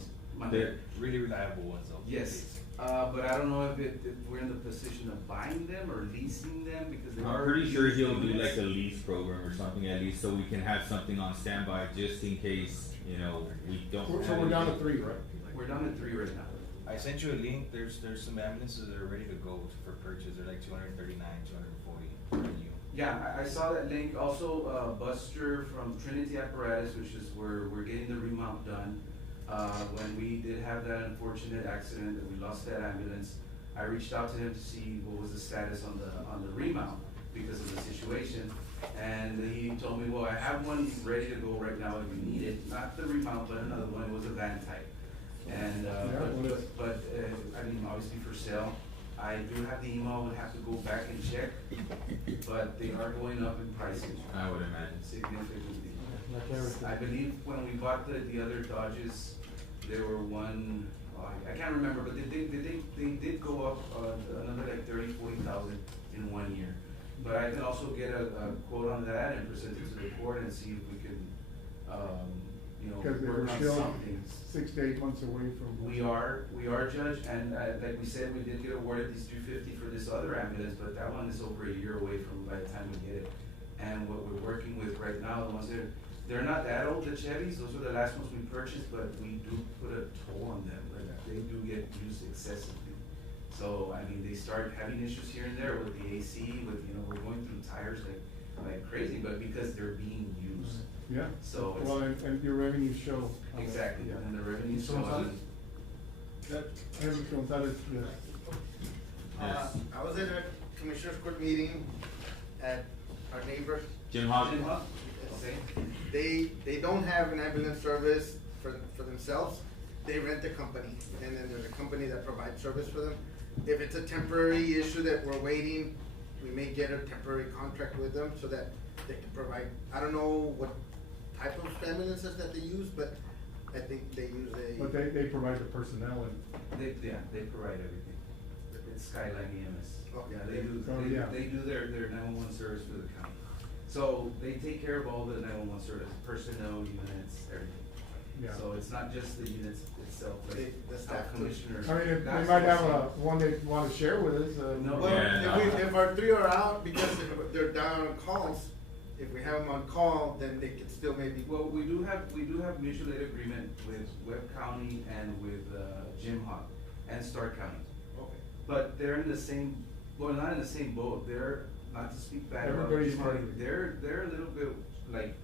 They're Really reliable ones though. Yes, but I don't know if we're in the position of buying them or leasing them because they are. I'm pretty sure he'll do units. like a lease program or something at least, so we can have something on standby just in case, you know, we don't. So have we're down to anything. 3, right? We're down to 3 right now. I sent you a link. There's some ambulances that are ready to go for purchase. They're like 239, 240 brand new. Yeah, I saw that link. Also, Buster from Trinity Apparatus, which is where we're getting the remount done. When we did have that unfortunate accident and we lost that ambulance, I reached out to him to see what was the status on the remount because of the situation. And he told me, well, I have one ready to go right now if you need it. Not the remount, but another one. It was a van type. And, I mean, obviously for sale. I do have the email, would have to go back and check, but they are going up in pricing. I would imagine. Significantly. Like everything. I believe when we bought the other Dodges, there were I can't remember, but they did go up, another like 30,000-40,000 in 1 year. But I can also get a quote on that and present it to the court and see if we can, you know, Because work we're on still something. 6 to 8 months away from. We are, Judge, and like we said, we did get awarded these $350 for this other ambulance, but that one is over a year away from by the time we get it. And what we're working with right now, the ones they're not that old, the Chevys, those were the last ones we purchased, but we do put a toll on them, like they do get used excessively. So, I mean, they start having issues here and there with the AC, with, you know, we're going through tires like crazy, but because they're being used. Yeah. So it's- Well, and your revenues show. Exactly, Yeah. and the revenues So, show. That, Henry Gonzalez, yes. I was at a commissioners court meeting at our neighbor. Jim Hawk. Okay. They don't have an ambulance service for themselves. They rent a company, and then there's a company that provides service for them. If it's a temporary issue that we're waiting, we may get a temporary contract with them so that they can provide, I don't know what type of ambulances that they use, but I think they use a. But they provide the personnel and. They provide everything. It's Skyline EMS. Okay. Yeah, they do their 911 service for the county. So they take care of all the 911 service, personnel, units, everything. Yeah. So it's not just the units itself, like The our staff too. commissioner. I mean, if they that's might have also- one they wanna share with us, No. Well, Yeah. if our 3 are out because they're down on calls, if we have them on call, then they can still maybe. Well, we do have mutual aid agreement with Webb County and with Jim Hawk and Stark County. Okay. But they're in the same, well, not in the same boat. They're, not to speak bad about Everybody's Jim Hawk, hurting. they're a little bit like.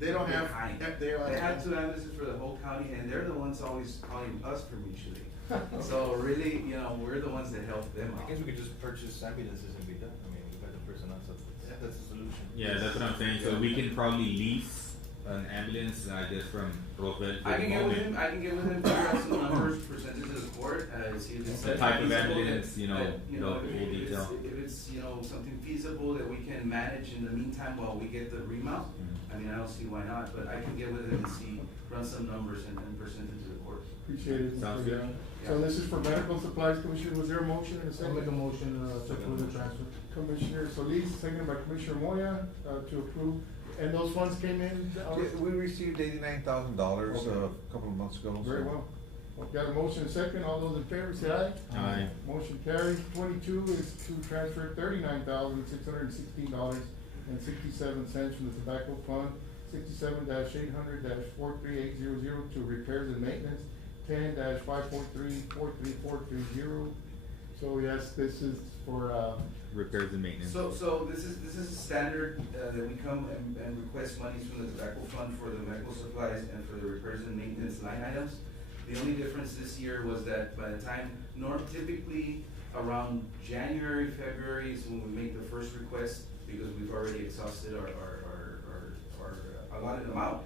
They don't have, behind. they are. They had 2 ambulances for the whole county, and they're the ones always calling us for mutual aid. So really, you know, we're the ones that help them I out. guess we could just purchase ambulances and be done. I mean, we've got the personnel, so that's the solution. Yeah, that's what I'm saying. So we can probably lease an ambulance, I guess, from Roswell. I can get with him, figure out some numbers, present it to the court, see if it's. The type of feasible ambulance, you know, that, the full detail. If it's, you know, something feasible that we can manage in the meantime while we get the remount, I mean, I don't see why not, but I can get with him and see, run some numbers and present it to the court. Appreciate it. Sounds Mr. good. Young. So this is for medical supplies, Commissioner, was there a motion and a I'll make a second? motion, to approve the transfer. Commissioner Solis, seconded by Commissioner Moya, to approve, and those funds came in? We received $89,000 Okay. a couple of months ago. Very so- well. Got a motion and second, all those in favor say aye. Aye. Motion carries. 22 is to transfer $39,616.67 from the tobacco fund, 67-800-43800 to repairs and maintenance, 10-5.3-43430. So yes, this is for, Repairs and maintenance. So this is a standard, that we come and request monies from the tobacco fund for the medical supplies and for the repairs and maintenance line items. The only difference this year was that by the time, typically around January, February is when we make the first request, because we've already exhausted our allotted amount.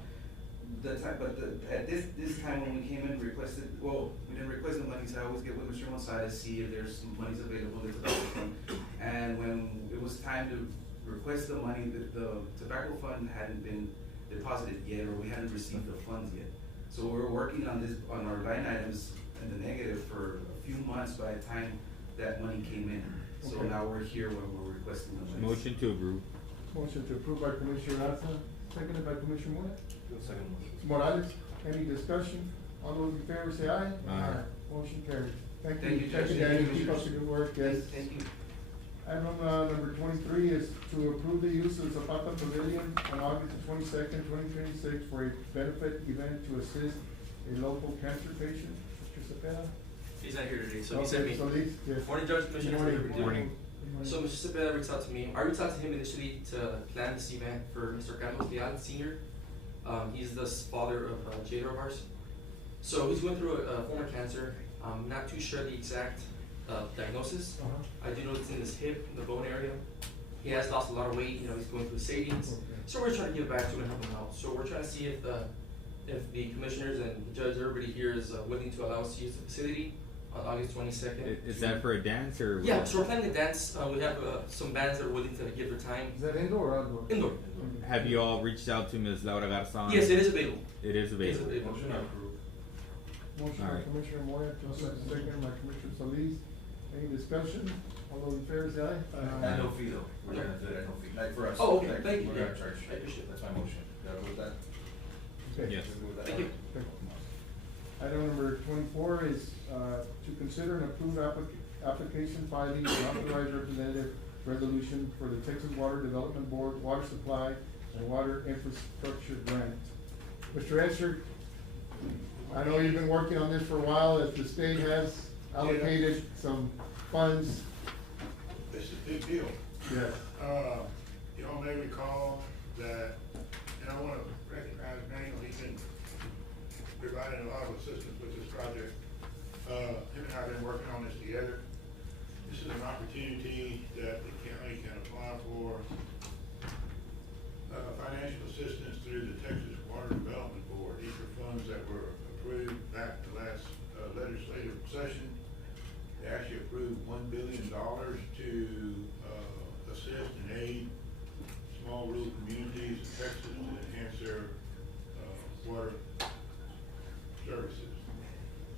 At this time when we came in requested, well, we didn't request the monies, I always get with Mr. Gonzalez, see if there's some monies available in the tobacco fund. And when it was time to request the money, the tobacco fund hadn't been deposited yet, or we hadn't received the funds yet. So we were working on our line items in the negative for a few months by the time that money came in. So Okay. now we're here when we're requesting the money. Motion to approve. Motion to approve by Commissioner Garza, seconded by Commissioner Second. Morales. Any discussion? All those in favor say aye. Aye. Motion carries. Thank Thank you. you, Judge. Danny. Thank you, Keep up the good work, yes. Thank you. Item, number 23 is to approve the use of Zapata Pavilion on August 22nd, 2026 for a benefit event to assist a local cancer patient. Mr. Cepeda? He's not here today, so he sent Okay, me. Solis, yes. Morning, Judge, Commissioners. Morning. Morning. So Mr. Cepeda reached out to me. I reached out to him initially to plan this event for Mr. Carlos Leal, Senior. He's the father of Jada of ours. So he's going through a form of cancer. I'm not too sure the exact diagnosis. I do know it's in his hip, the bone area. He has lost a lot of weight. You know, he's going through savings. Okay. So we're trying to give back to him and help him out. So we're trying to see if the commissioners and the judge, everybody here is willing to allow us to use the facility on August 22nd. Is that for a dance or? Yeah, so we're planning a dance. We have some bands that are willing to give their time. Is that indoor or outdoor? Indoor. Have you all reached out to Ms. Laura Garzon? Yes, it is available. It is It is available. available. Motion approved. Motion All by right. Commissioner Moya, second by Commissioner Solis. Any discussion? All those in favor say aye. At no fee though, we're gonna do it at no fee, like for us. Oh, okay, like, thank you. We're gonna Yeah, charge, I appreciate it. that's my motion, that with that? Okay. Yes. Move that. Thank you. Item number 24 is to consider and approve application filing and authorized representative resolution for the Texas Water Development Board Water Supply and Water Infrastructure Grant. Mr. Escher, I know you've been working on this for a while, as the state has allocated some funds. It's a big deal. Yes. You all may recall that, and I wanna recognize Manuel, he's been providing a lot of assistance with this project. Him and I have been working on this together. This is an opportunity that the county can apply for, financial assistance through the Texas Water Development Board. These are funds that were approved back the last, legislative session. They actually approved $1 billion to, assist and aid small rural communities in Texas to enhance their, water services.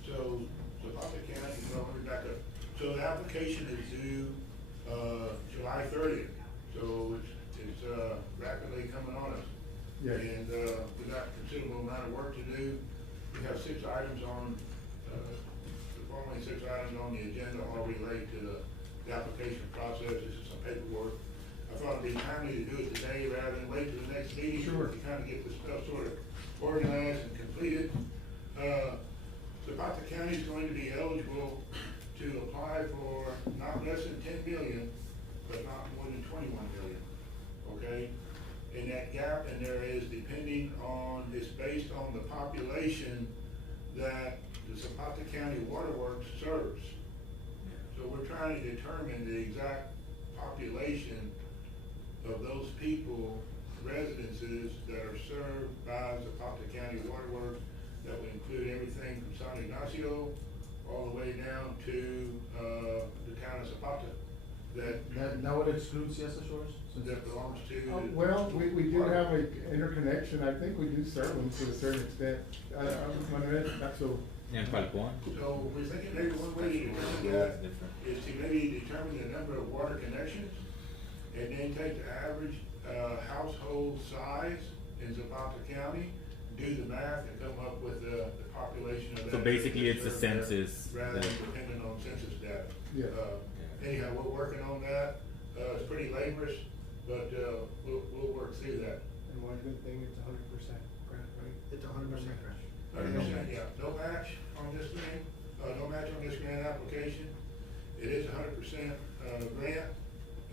So, Zapata County, well, let me back up. So the application is due, July 30th, so it's rapidly coming on us. Yes. And, we got a considerable amount of work to do. We have 6 items on, the following 6 items on the agenda all relate to the application process. This is some paperwork. I thought it'd be timely to do it today rather than wait till the next meeting. Sure. To kind of get this stuff sort of organized and completed. Zapata County is going to be eligible to apply for not less than 10 million, but not more than 21 million, okay? And that gap in there is depending on, it's based on the population that the Zapata County Water Works serves. So we're trying to determine the exact population of those people, residences that are served by Zapata County Water Works. That would include everything from San Ignacio all the way down to, the town of Zapata. That would exclude Siesta Shores? Since That belongs to. Well, we do have an interconnection. I think we do serve them to a certain extent. Manuel, not so. And Falcon? So we're thinking maybe one way to determine that is to maybe determine the number of water connections and then take the average, household size in Zapata County, do the math and come up with the population of that. So basically it's a area census rather than that- depending on census data. Yeah. Anyhow, we're working on that. It's pretty laborious, but, we'll work through that. And one good thing, it's 100% grant, right? It's 100% grant. 100%, yeah, no match on this thing, no match on this grant application. It is 100%, grant,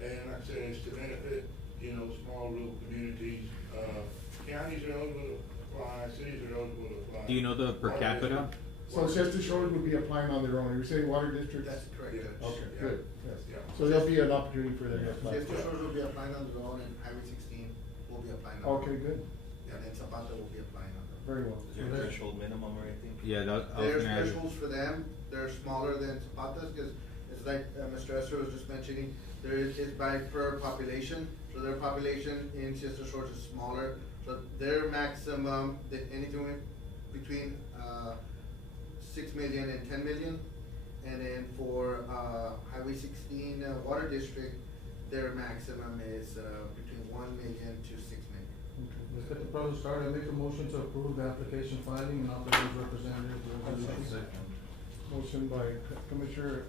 and like I said, it's to benefit, small rural communities. Counties are eligible to apply, cities are eligible to apply. Do you know the per Water capita? district- So Siesta Shores would be applying on their own. You're saying water districts? That's correct. Yeah. Okay, Yeah. good, yes. Yeah. So there'll be an opportunity for them to apply. Siesta Shores will be applying on their own, and Highway 16 will be applying on their own. Okay, good, And then Zapata will be applying on their own. very well. Is there a threshold minimum or anything? Yeah, I was There's gonna ask. thresholds for them, they're smaller than Zapata's, because it's like Mr. Esther was just mentioning, it's by per population, so their population in Siesta Shores is smaller, so their maximum, anything between 6 million and 10 million, And then for, Highway sixteen, Water District, their maximum is, between 1 million to 6 million. Okay, let's get the process started. I make a motion to approve the application filing and authorize representatives to resolution. Motion by Commissioner,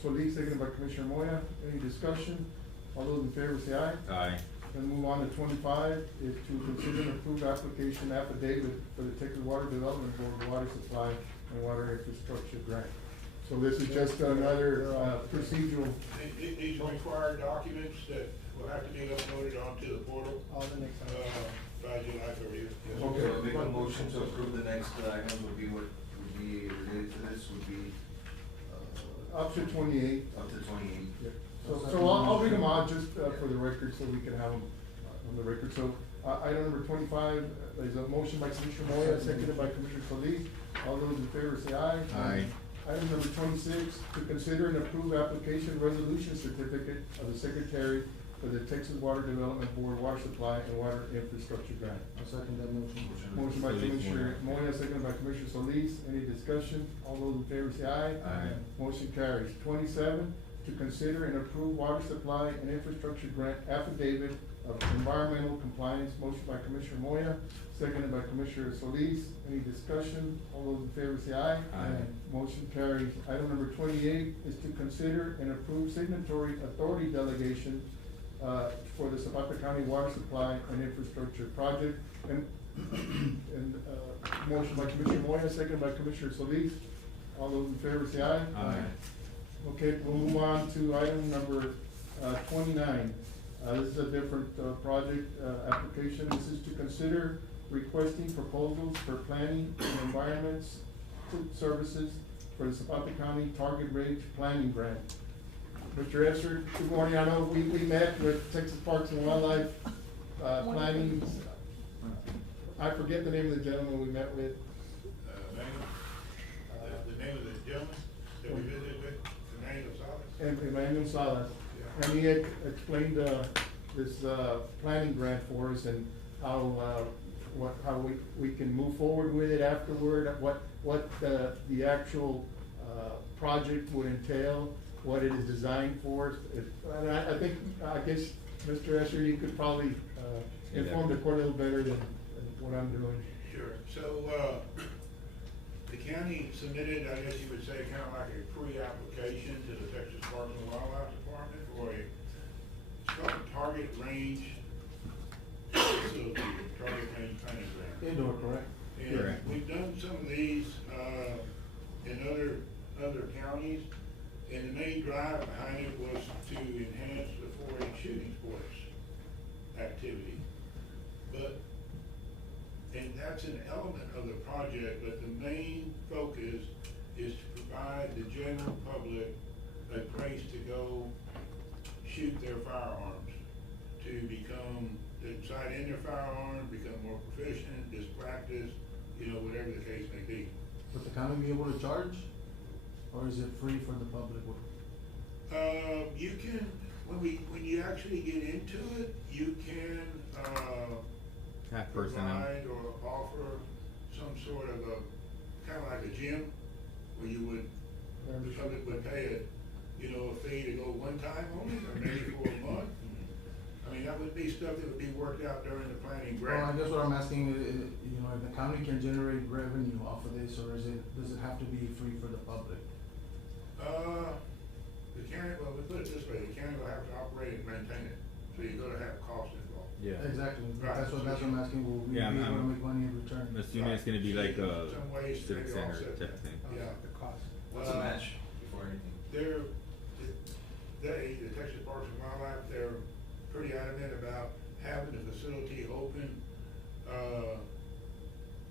Solis, seconded by Commissioner Moya. Any discussion? All those in favor say aye. Aye. Then move on to 25, is to consider and approve application affidavit for the Texas Water Development Board Water Supply and Water Infrastructure Grant. So this is just another, procedural. These are required documents that will have to be uploaded onto the portal, by July 30th. Okay. So I make a motion to approve the next item would be related to this would be, Up to 28. up to 28. Yeah. So I'll read them out just for the record, so we can have them on the record. So, item number 25, is a motion by Commissioner Moya, seconded by Commissioner Solis. All those in favor say aye. Aye. Item number 26, to consider and approve application resolution certificate of the Secretary for the Texas Water Development Board Water Supply and Water Infrastructure Grant. I second that motion. Motion by Solis, Commissioner Moya, seconded by Commissioner Solis. Any discussion? All those in favor say aye. Aye. Motion carries. 27, to consider and approve water supply and infrastructure grant affidavit of environmental compliance. Motion by Commissioner Moya, seconded by Commissioner Solis. Any discussion? All those in favor say aye. Aye. Motion carries. Item number 28 is to consider and approve signatory authority delegation for the Zapata County Water Supply and Infrastructure Project. And, motion by Commissioner Moya, seconded by Commissioner Solis. All those in favor say aye. Aye. Okay, we'll move on to item number 29. This is a different project application. This is to consider requesting proposals for planning and environments services for the Zapata County Target Range Planning Grant. Mr. Esser, good morning. I know we met with Texas Parks and Wildlife Planning. I forget the name of the gentleman we met with. The name of the gentleman that we visited with, Emmanuel Salas. And Emmanuel Salas. And he had explained this planning grant for us and how we can move forward with it afterward, what the actual project would entail, what it is designed for. And I guess, Mr. Esser, you could probably inform the court a little better than what I'm doing. Sure. So, the county submitted, I guess you would say, kind of like a pre-application to the Texas Parks and Wildlife Department for it's called a Target Range Facility, Target Range Planning Grant. Indoor, correct? And Correct. we've done some of these, in other counties, and the main drive behind it was to enhance the 4-H shooting sports activity. And that's an element of the project, but the main focus is to provide the general public a place to go shoot their firearms, to sight in their firearms, become more proficient, just practice, whatever the case may be. Would the county be able to charge, or is it free for the public? You can, when you actually get into it, you can, Have personnel. provide or offer some sort of kind of like a gym, where the public would pay a fee to go one time only, or maybe for a month. I mean, that would be stuff that would be worked out during the planning Well, I grant. guess what I'm asking is, if the county can generate revenue off of this, or does it have to be free for the public? The county, well, we put it this way, the county will have to operate and maintain it, so you're gonna have costs involved. Yeah. Exactly, Right. that's what I'm asking, will we be Yeah, able to I'm- make money in return? I'm assuming it's gonna be like a Some ways civic maybe center offset type of thing. Yeah. The cost. What's a match before anything? The Texas Parks and Wildlife, they're pretty adamant about having the facility open,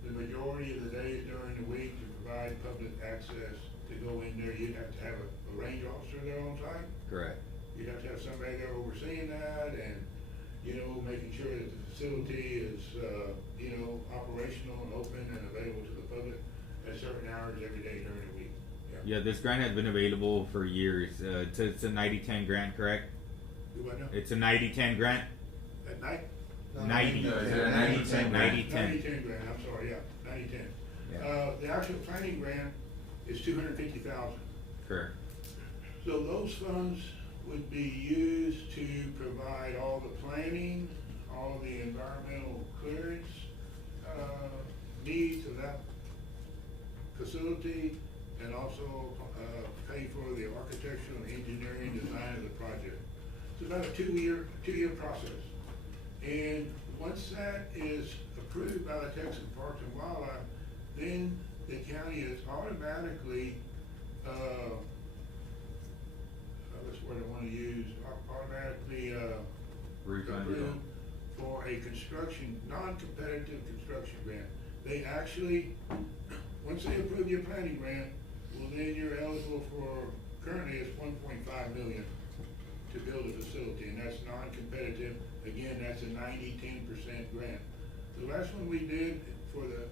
the majority of the days during the week to provide public access to go in there. You'd have to have a range officer there on site. Correct. You'd have to have somebody there overseeing that and, making sure that the facility is, operational and open and available to the public at certain hours every day during the week. Yeah, this grant has been available for years. It's a 90-10 grant, correct? Do what now? It's a 90-10 grant? At night? 90. No, it's a 90-10 grant. 90-10. 90-10 grant, I'm sorry, yeah, 90-10. Yeah. The actual planning grant is $250,000. Correct. So those funds would be used to provide all the planning, all the environmental clearance, needs of that facility, and also, pay for the architectural and engineering design of the project. It's about a two-year process. And once that is approved by the Texas Parks and Wildlife, then the county is automatically, that's what I wanna use, automatically, Refunded. approved for a construction, non-competitive construction grant. They actually, once they approve your planning grant, well, then you're eligible for, currently it's 1.5 million to build a facility, and that's non-competitive. Again, that's a 90-10% grant. The last one we did for the,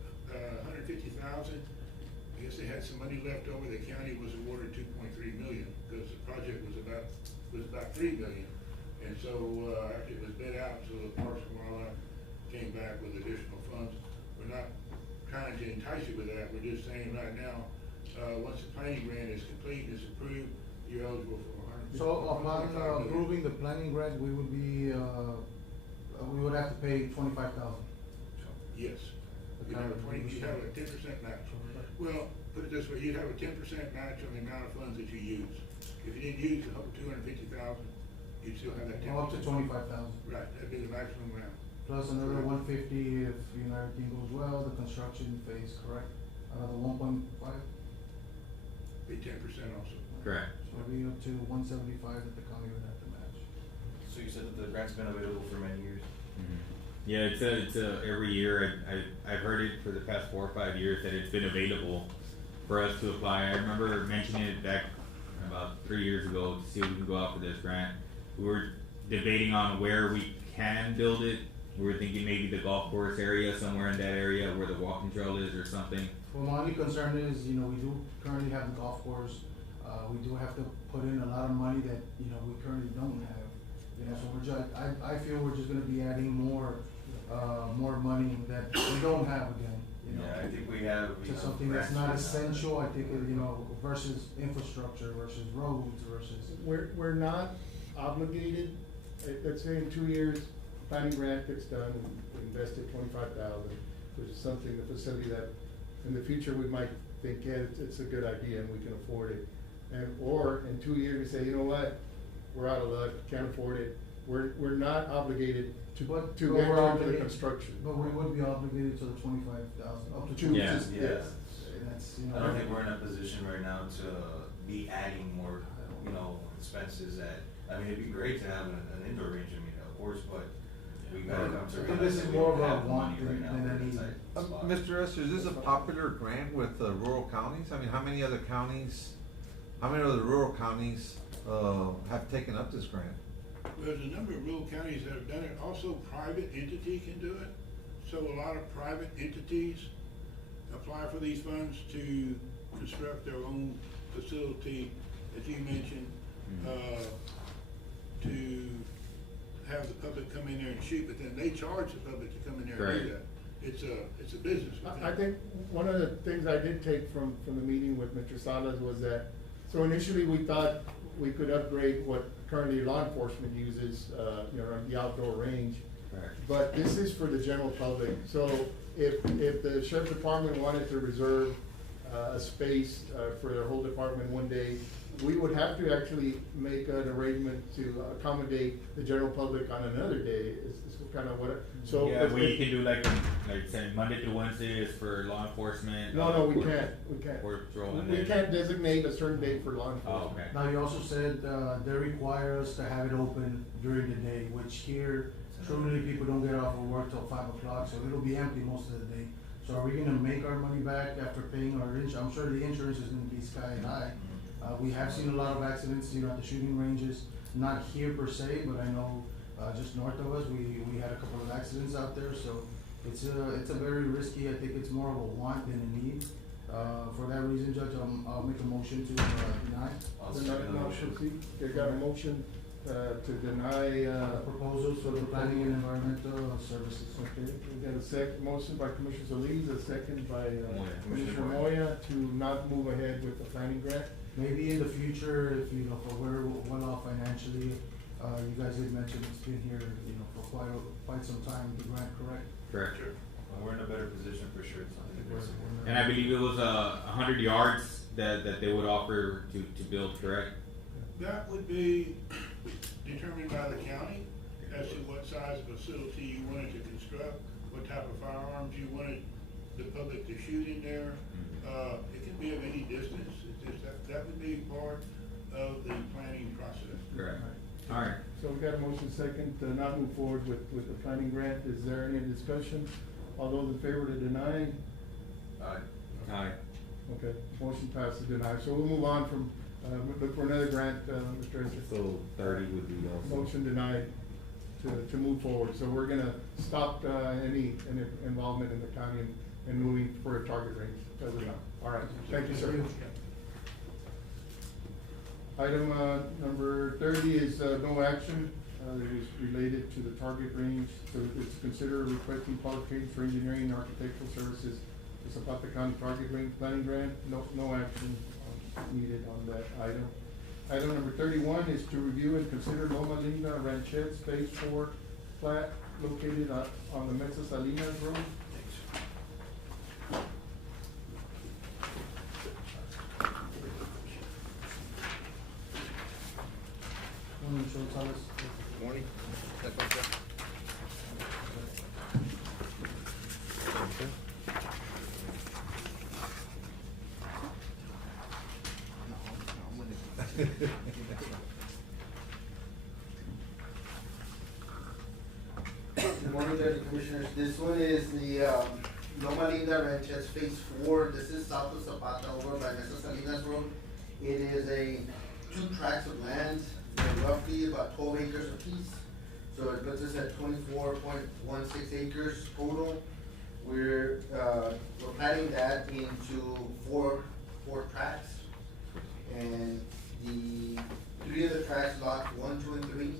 150,000, I guess they had some money left over. The county was awarded 2.3 million, because the project was about 3 million. And so, after it was bid out, so the Parks and Wildlife came back with additional funds. We're not trying to entice you with that. We're just saying right now, once the planning grant is complete and is approved, you're eligible for 100. So upon approving the planning grant, we would be, we would have to pay 25,000. Yes. You'd have a 10% match. Well, put it this way, you'd have a 10% match on the amount of funds that you use. If you didn't use the whole 250,000, you'd still have that 10%. Up to 25,000. Right, that'd be the maximum amount. Plus another 150 if, you know, everything goes well, the construction phase, correct? The 1.5? Be 10% also. Correct. So it'll be up to 175 that the county would have to match. So you said that the grant's been available for many years? Yeah, it's every year. I've heard it for the past 4 or 5 years that it's been available for us to apply. I remember mentioning it back about 3 years ago to see if we can go out for this grant. We were debating on where we can build it. We were thinking maybe the golf course area, somewhere in that area where the walking trail is or something. Well, my only concern is, you know, we do currently have the golf course. We do have to put in a lot of money that, you know, we currently don't have. You know, so we're just, I feel we're just gonna be adding more money that we don't have again, you know. Yeah, I think we have, you To know, something that's not grants right now. essential, I think, you know, versus infrastructure, versus roads, versus. We're not obligated, let's say in 2 years, planning grant gets done, we invested 25,000, which is something, the facility that in the future we might think, yeah, it's a good idea and we can afford it. Or in 2 years, we say, you know what, we're out of luck, can't afford it. We're not obligated to We're enter into the obligated- construction. But we would be obligated to the 25,000, up to Two. 2. Yeah. Yes. That's, you know. I don't think we're in a position right now to be adding more, you know, expenses that, I mean, it'd be great to have an indoor range, I mean, of course, but we gotta come to. I think this is realize that we more don't of a have the want money right now. than We're a in a need. tight spot. Mr. Esther, is this a popular grant with rural counties? I mean, how many other counties, how many other rural counties, have taken up this grant? There's a number of rural counties that have done it. Also, private entity can do it. So a lot of private entities apply for these funds to construct their own facility, as you mentioned, to have the public come in there and shoot, but then they charge the public to come in there and do that. It's a business. I think one of the things I did take from the meeting with Mr. Salas was that, so initially we thought we could upgrade what currently law enforcement uses, you know, the outdoor range. Correct. But this is for the general public, so if the sheriff's department wanted to reserve a space for their whole department one day, we would have to actually make an arrangement to accommodate the general public on another day, is kind of what, so. Yeah, we can do like say Monday through Wednesday is for law enforcement. No, we can't. Border Patrol and We then. can't designate a certain date for law Oh, enforcement. okay. Now, you also said, they require us to have it open during the day, which here, truly, people don't get off of work till 5 o'clock, so it'll be empty most of the day. So are we gonna make our money back after paying our insurance? I'm sure the insurance is gonna be sky high. We have seen a lot of accidents, you know, at the shooting ranges, not here per se, but I know, just north of us, we had a couple of accidents out there, so it's a very risky, I think it's more of a want than a need. For that reason, Judge, I'll make a motion to, deny. I'll second the motion. They got a motion, to deny, Proposals for the planning and environmental services. okay, we got a motion by Commissioner Solis, a second by, Moya. Commissioner Moya to not move ahead with the planning grant. maybe in the future, if, you know, for where we're well off financially, you guys did mention it's been here, you know, for quite some time, the grant, correct? Correct. Well, we're in a better position for sure. It's not And I believe it was 100 yards that they would offer to build, correct? That would be determined by the county as to what size facility you wanted to construct, what type of firearms you wanted the public to shoot in there. It can be of any distance, it's just that would be part of the planning process. Correct. All right. So we got a motion second to not move forward with the planning grant. Is there any discussion? All those in favor to deny? Aye. Aye. Okay, motion passes denied. So we'll move on from, look for another grant, Mr. Encher. So 30 would be also. Motion denied to move forward. So we're gonna stop, any involvement in the county and moving for a target range as of now. All right, thank you, sir. Item, number 30 is, no action, that is related to the target range. So it's consider requesting qualifications for engineering and architectural services to Zapata County Target Range Planning Grant. No action needed on that item. Item number 31 is to review and consider Loma Linda Ranchettes Phase 4 plat located on the Mesa Salinas Road. Morning. Good morning, Judge and Commissioners. This one is the Loma Linda Ranches Phase 4. This is south of Zapata over by Mesa Salinas Road. It is a 2 tracts of land, they're roughly about 12 acres apiece. So it puts us at 24.16 acres total. We're planning that into four tracts. And the 3 of the tracts, lots 1, 2, and 3,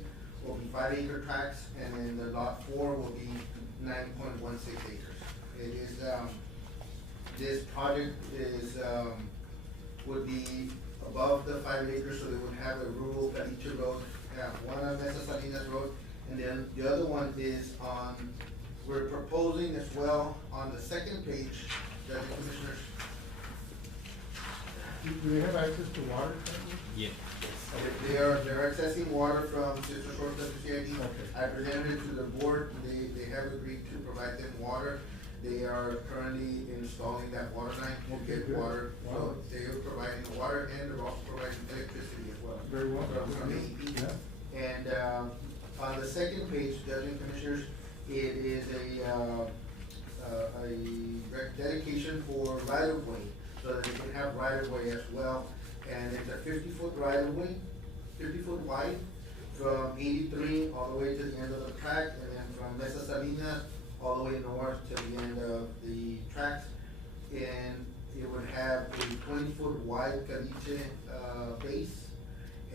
will be 5-acre tracts, and then the lot 4 will be 9.16 acres. It is, this project is, would be above the 5 acres, so they would have a rural Caliche road, one on Mesa Salinas Road, and then the other one is on, we're proposing as well on the second page, Judge and Commissioners. Do they have access to water currently? Yeah. They're accessing water from Sister Shores WCID. Okay. I presented it to the board, they have agreed to provide them water. They are currently installing that water line to get water. Wow. So they are providing water and they're also providing electricity as well. Very well. From AEP. Yeah. And, on the second page, Judge and Commissioners, it is a dedication for right-of-way, so that they can have right-of-way as well. And it's a 50-foot right-of-way, 50-foot wide, from 83 all the way to the end of the tract, and then from Mesa Salinas all the way north to the end of the tract. And it would have a 20-foot wide caliche base,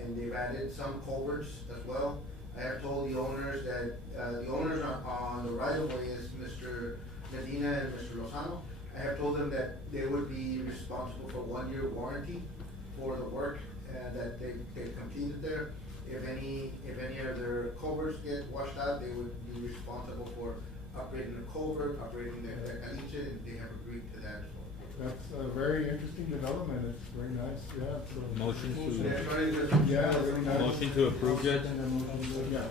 and they've added some culverts as well. I have told the owners that, the owners on the right-of-way is Mr. Medina and Mr. Lozano. I have told them that they would be responsible for 1-year warranty for the work that they've completed there. If any of their culverts get washed out, they would be responsible for upgrading the culvert, upgrading the caliche, and they have agreed to that as well. That's a very interesting development. It's very nice, yeah. So- Motion Yeah, very nice. Motion to approve, Judge? Yeah.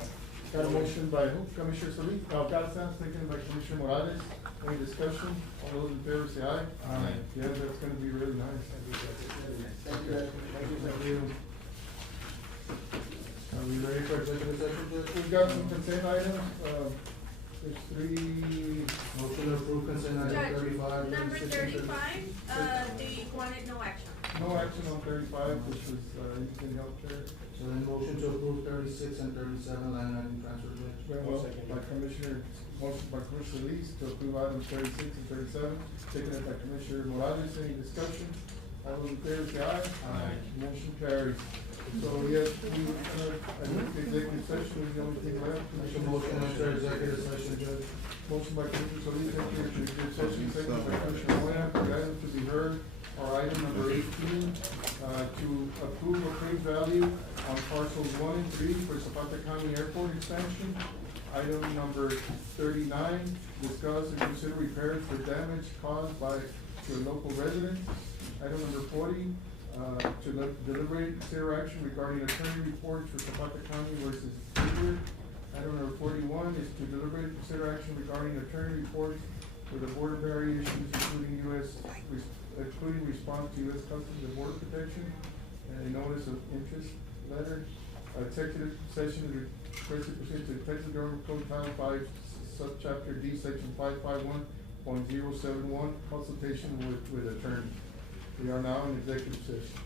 Got a motion by who? Commissioner Solis, Garza, seconded by Commissioner Morales. Any discussion? All those in favor say aye. Aye. Yeah, that's gonna be really nice. Thank you, Judge. Thank you. Are we ready for executive session, Judge? We've got some consent items, there's 3. Motion to approve consent item Judge, 35. number 36, and 35, they wanted no action. No action on 35, which was, instant health care. So then motion to approve 36 and 37 line item transfer, Judge. Very well, by Commissioner, motion by Commissioner Solis to approve items 36 and 37, seconded by Commissioner Morales. Any discussion? All those in favor say aye. Aye. Motion carries. So, yes, we, I think the executive session is the only thing left. Make a motion to enter executive session, Judge. Motion by Commissioner Solis, enter executive session, seconded by Commissioner Moya, for item to be heard, or item number 18, to approve appraised value on parcels 1 and 3 for Zapata County Airport expansion. Item number 39, discuss and consider repairs for damage caused to a local resident. Item number 40, to deliberate consider action regarding attorney reports for Zapata County versus Figure. Item number 41 is to deliberate and consider action regarding attorney reports for the border barrier issues, including response to U.S. Customs and Border Protection, and a notice of interest letter. Executive session is requested pursuant to Texas Government Code Title 5, Subchapter D, Section 551.071, consultation with attorney. We are now in executive session.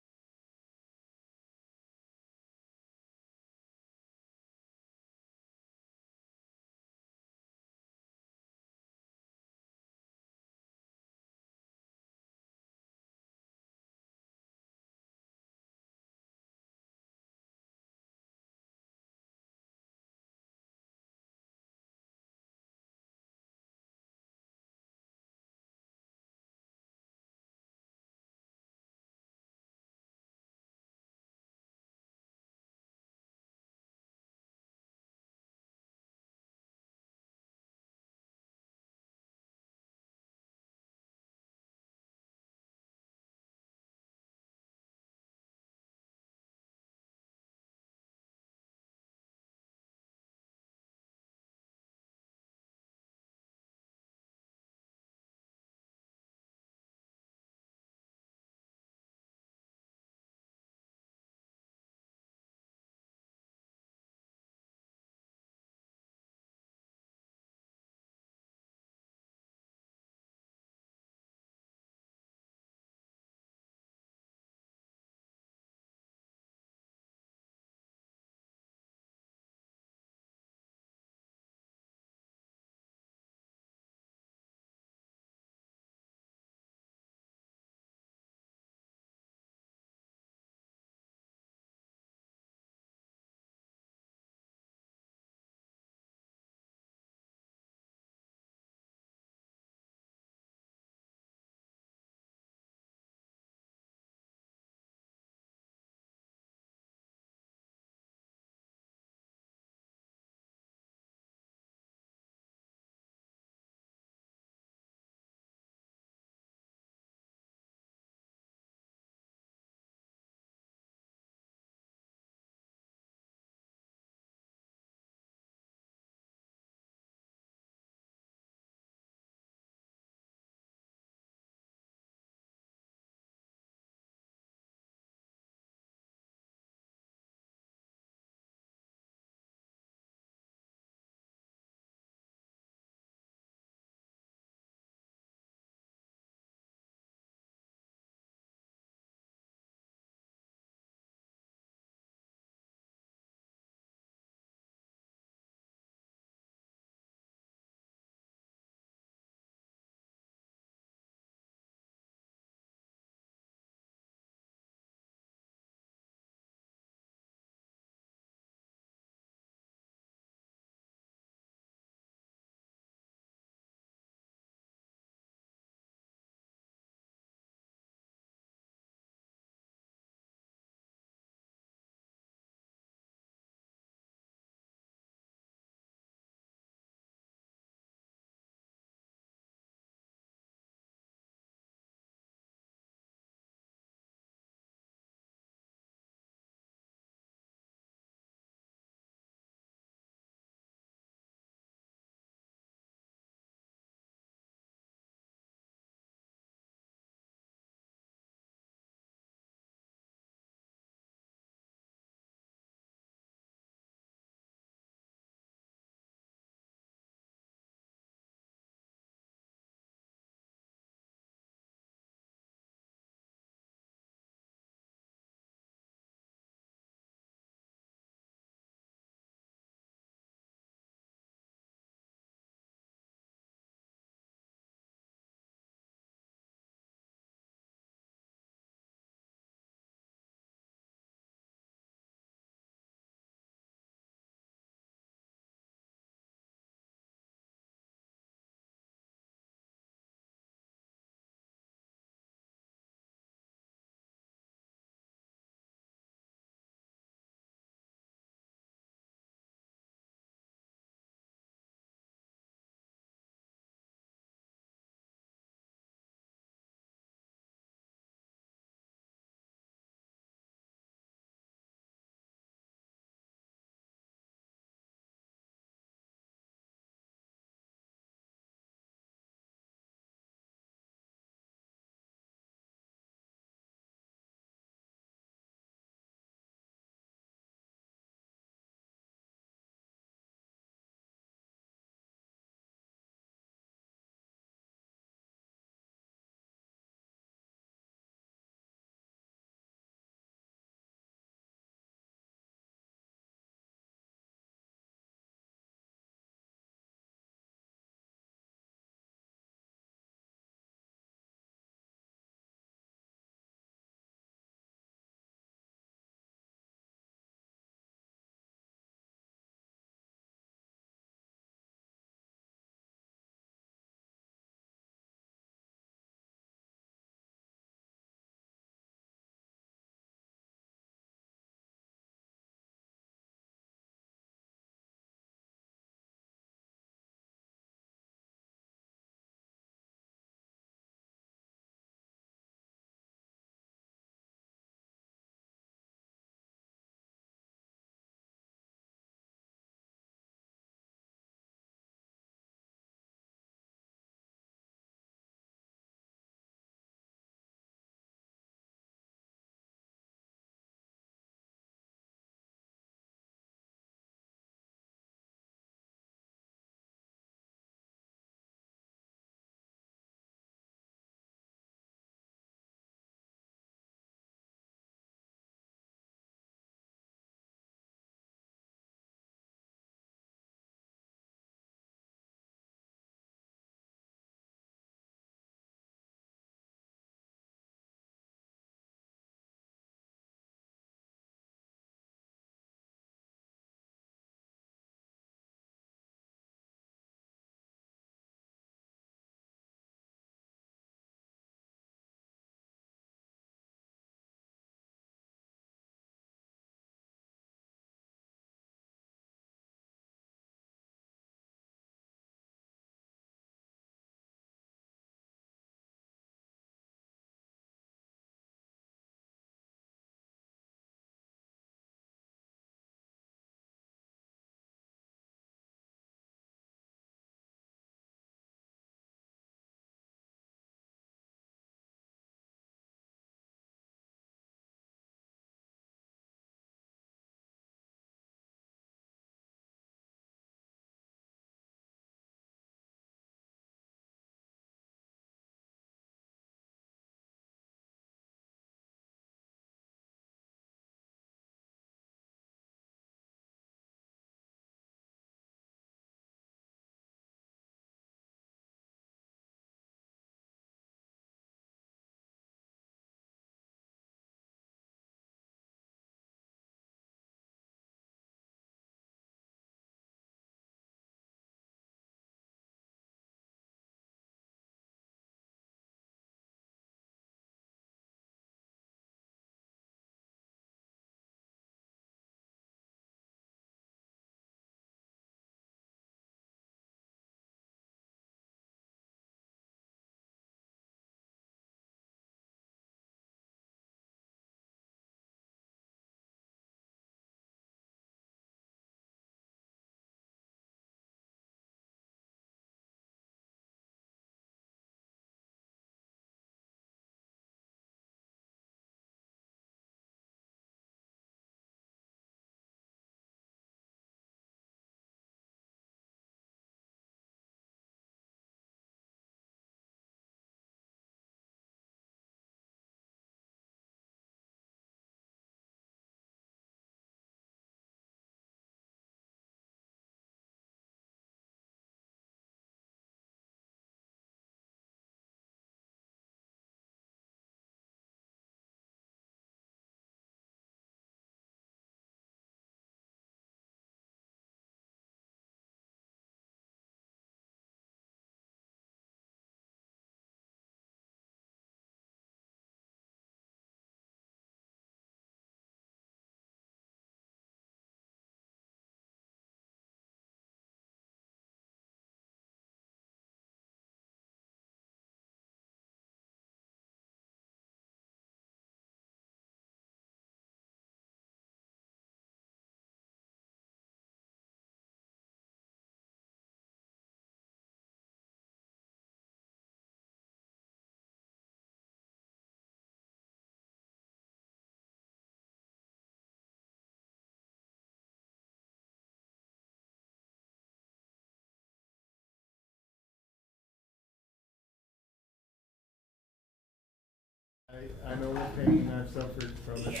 I know what pain I've suffered from it.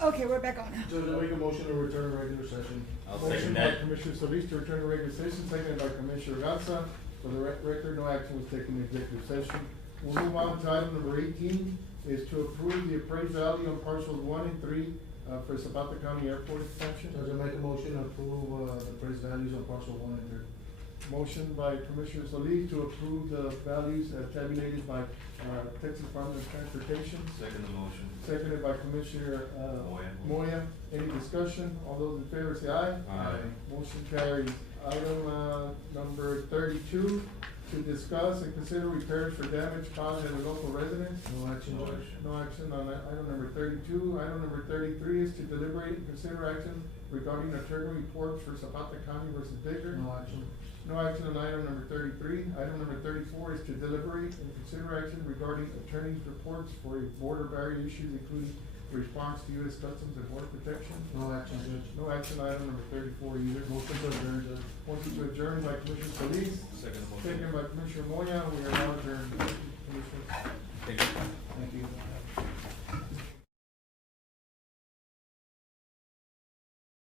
Okay, we're back on. Judge, I make a motion to return to regular session. I'll Motion second by that. Commissioner Solis to return to regular session, seconded by Commissioner Garza. For the record, no action was taken in executive session. We'll move on to item number 18, is to approve the appraised value on parcels 1 and 3 for Zapata County Airport expansion. Judge, I make a motion to approve, the price values on parcel 1 and 3. Motion by Commissioner Solis to approve the values tabulated by Texas Department of Transportation. Second the motion. Seconded by Commissioner Moya. Any discussion? All those in favor say aye. Aye. Motion carries. Item number 32, to discuss and consider repairs for damage caused at a local residence. No action, No Judge. action. No action on item number 32. Item number 33 is to deliberate and consider action regarding attorney reports for Zapata County versus Baker. No action. No action on item number 33. Item number 34 is to deliberate and consider action regarding attorney's reports for border barrier issues, including response to U.S. Customs and Border Protection. No action, Judge. No action on item number 34 either. Motion to adjourn, Judge. Motion to adjourn by Commissioner Solis. Second the motion. Second by Commissioner Moya. We are now adjourned. Commissioners. Thank you. Thank you.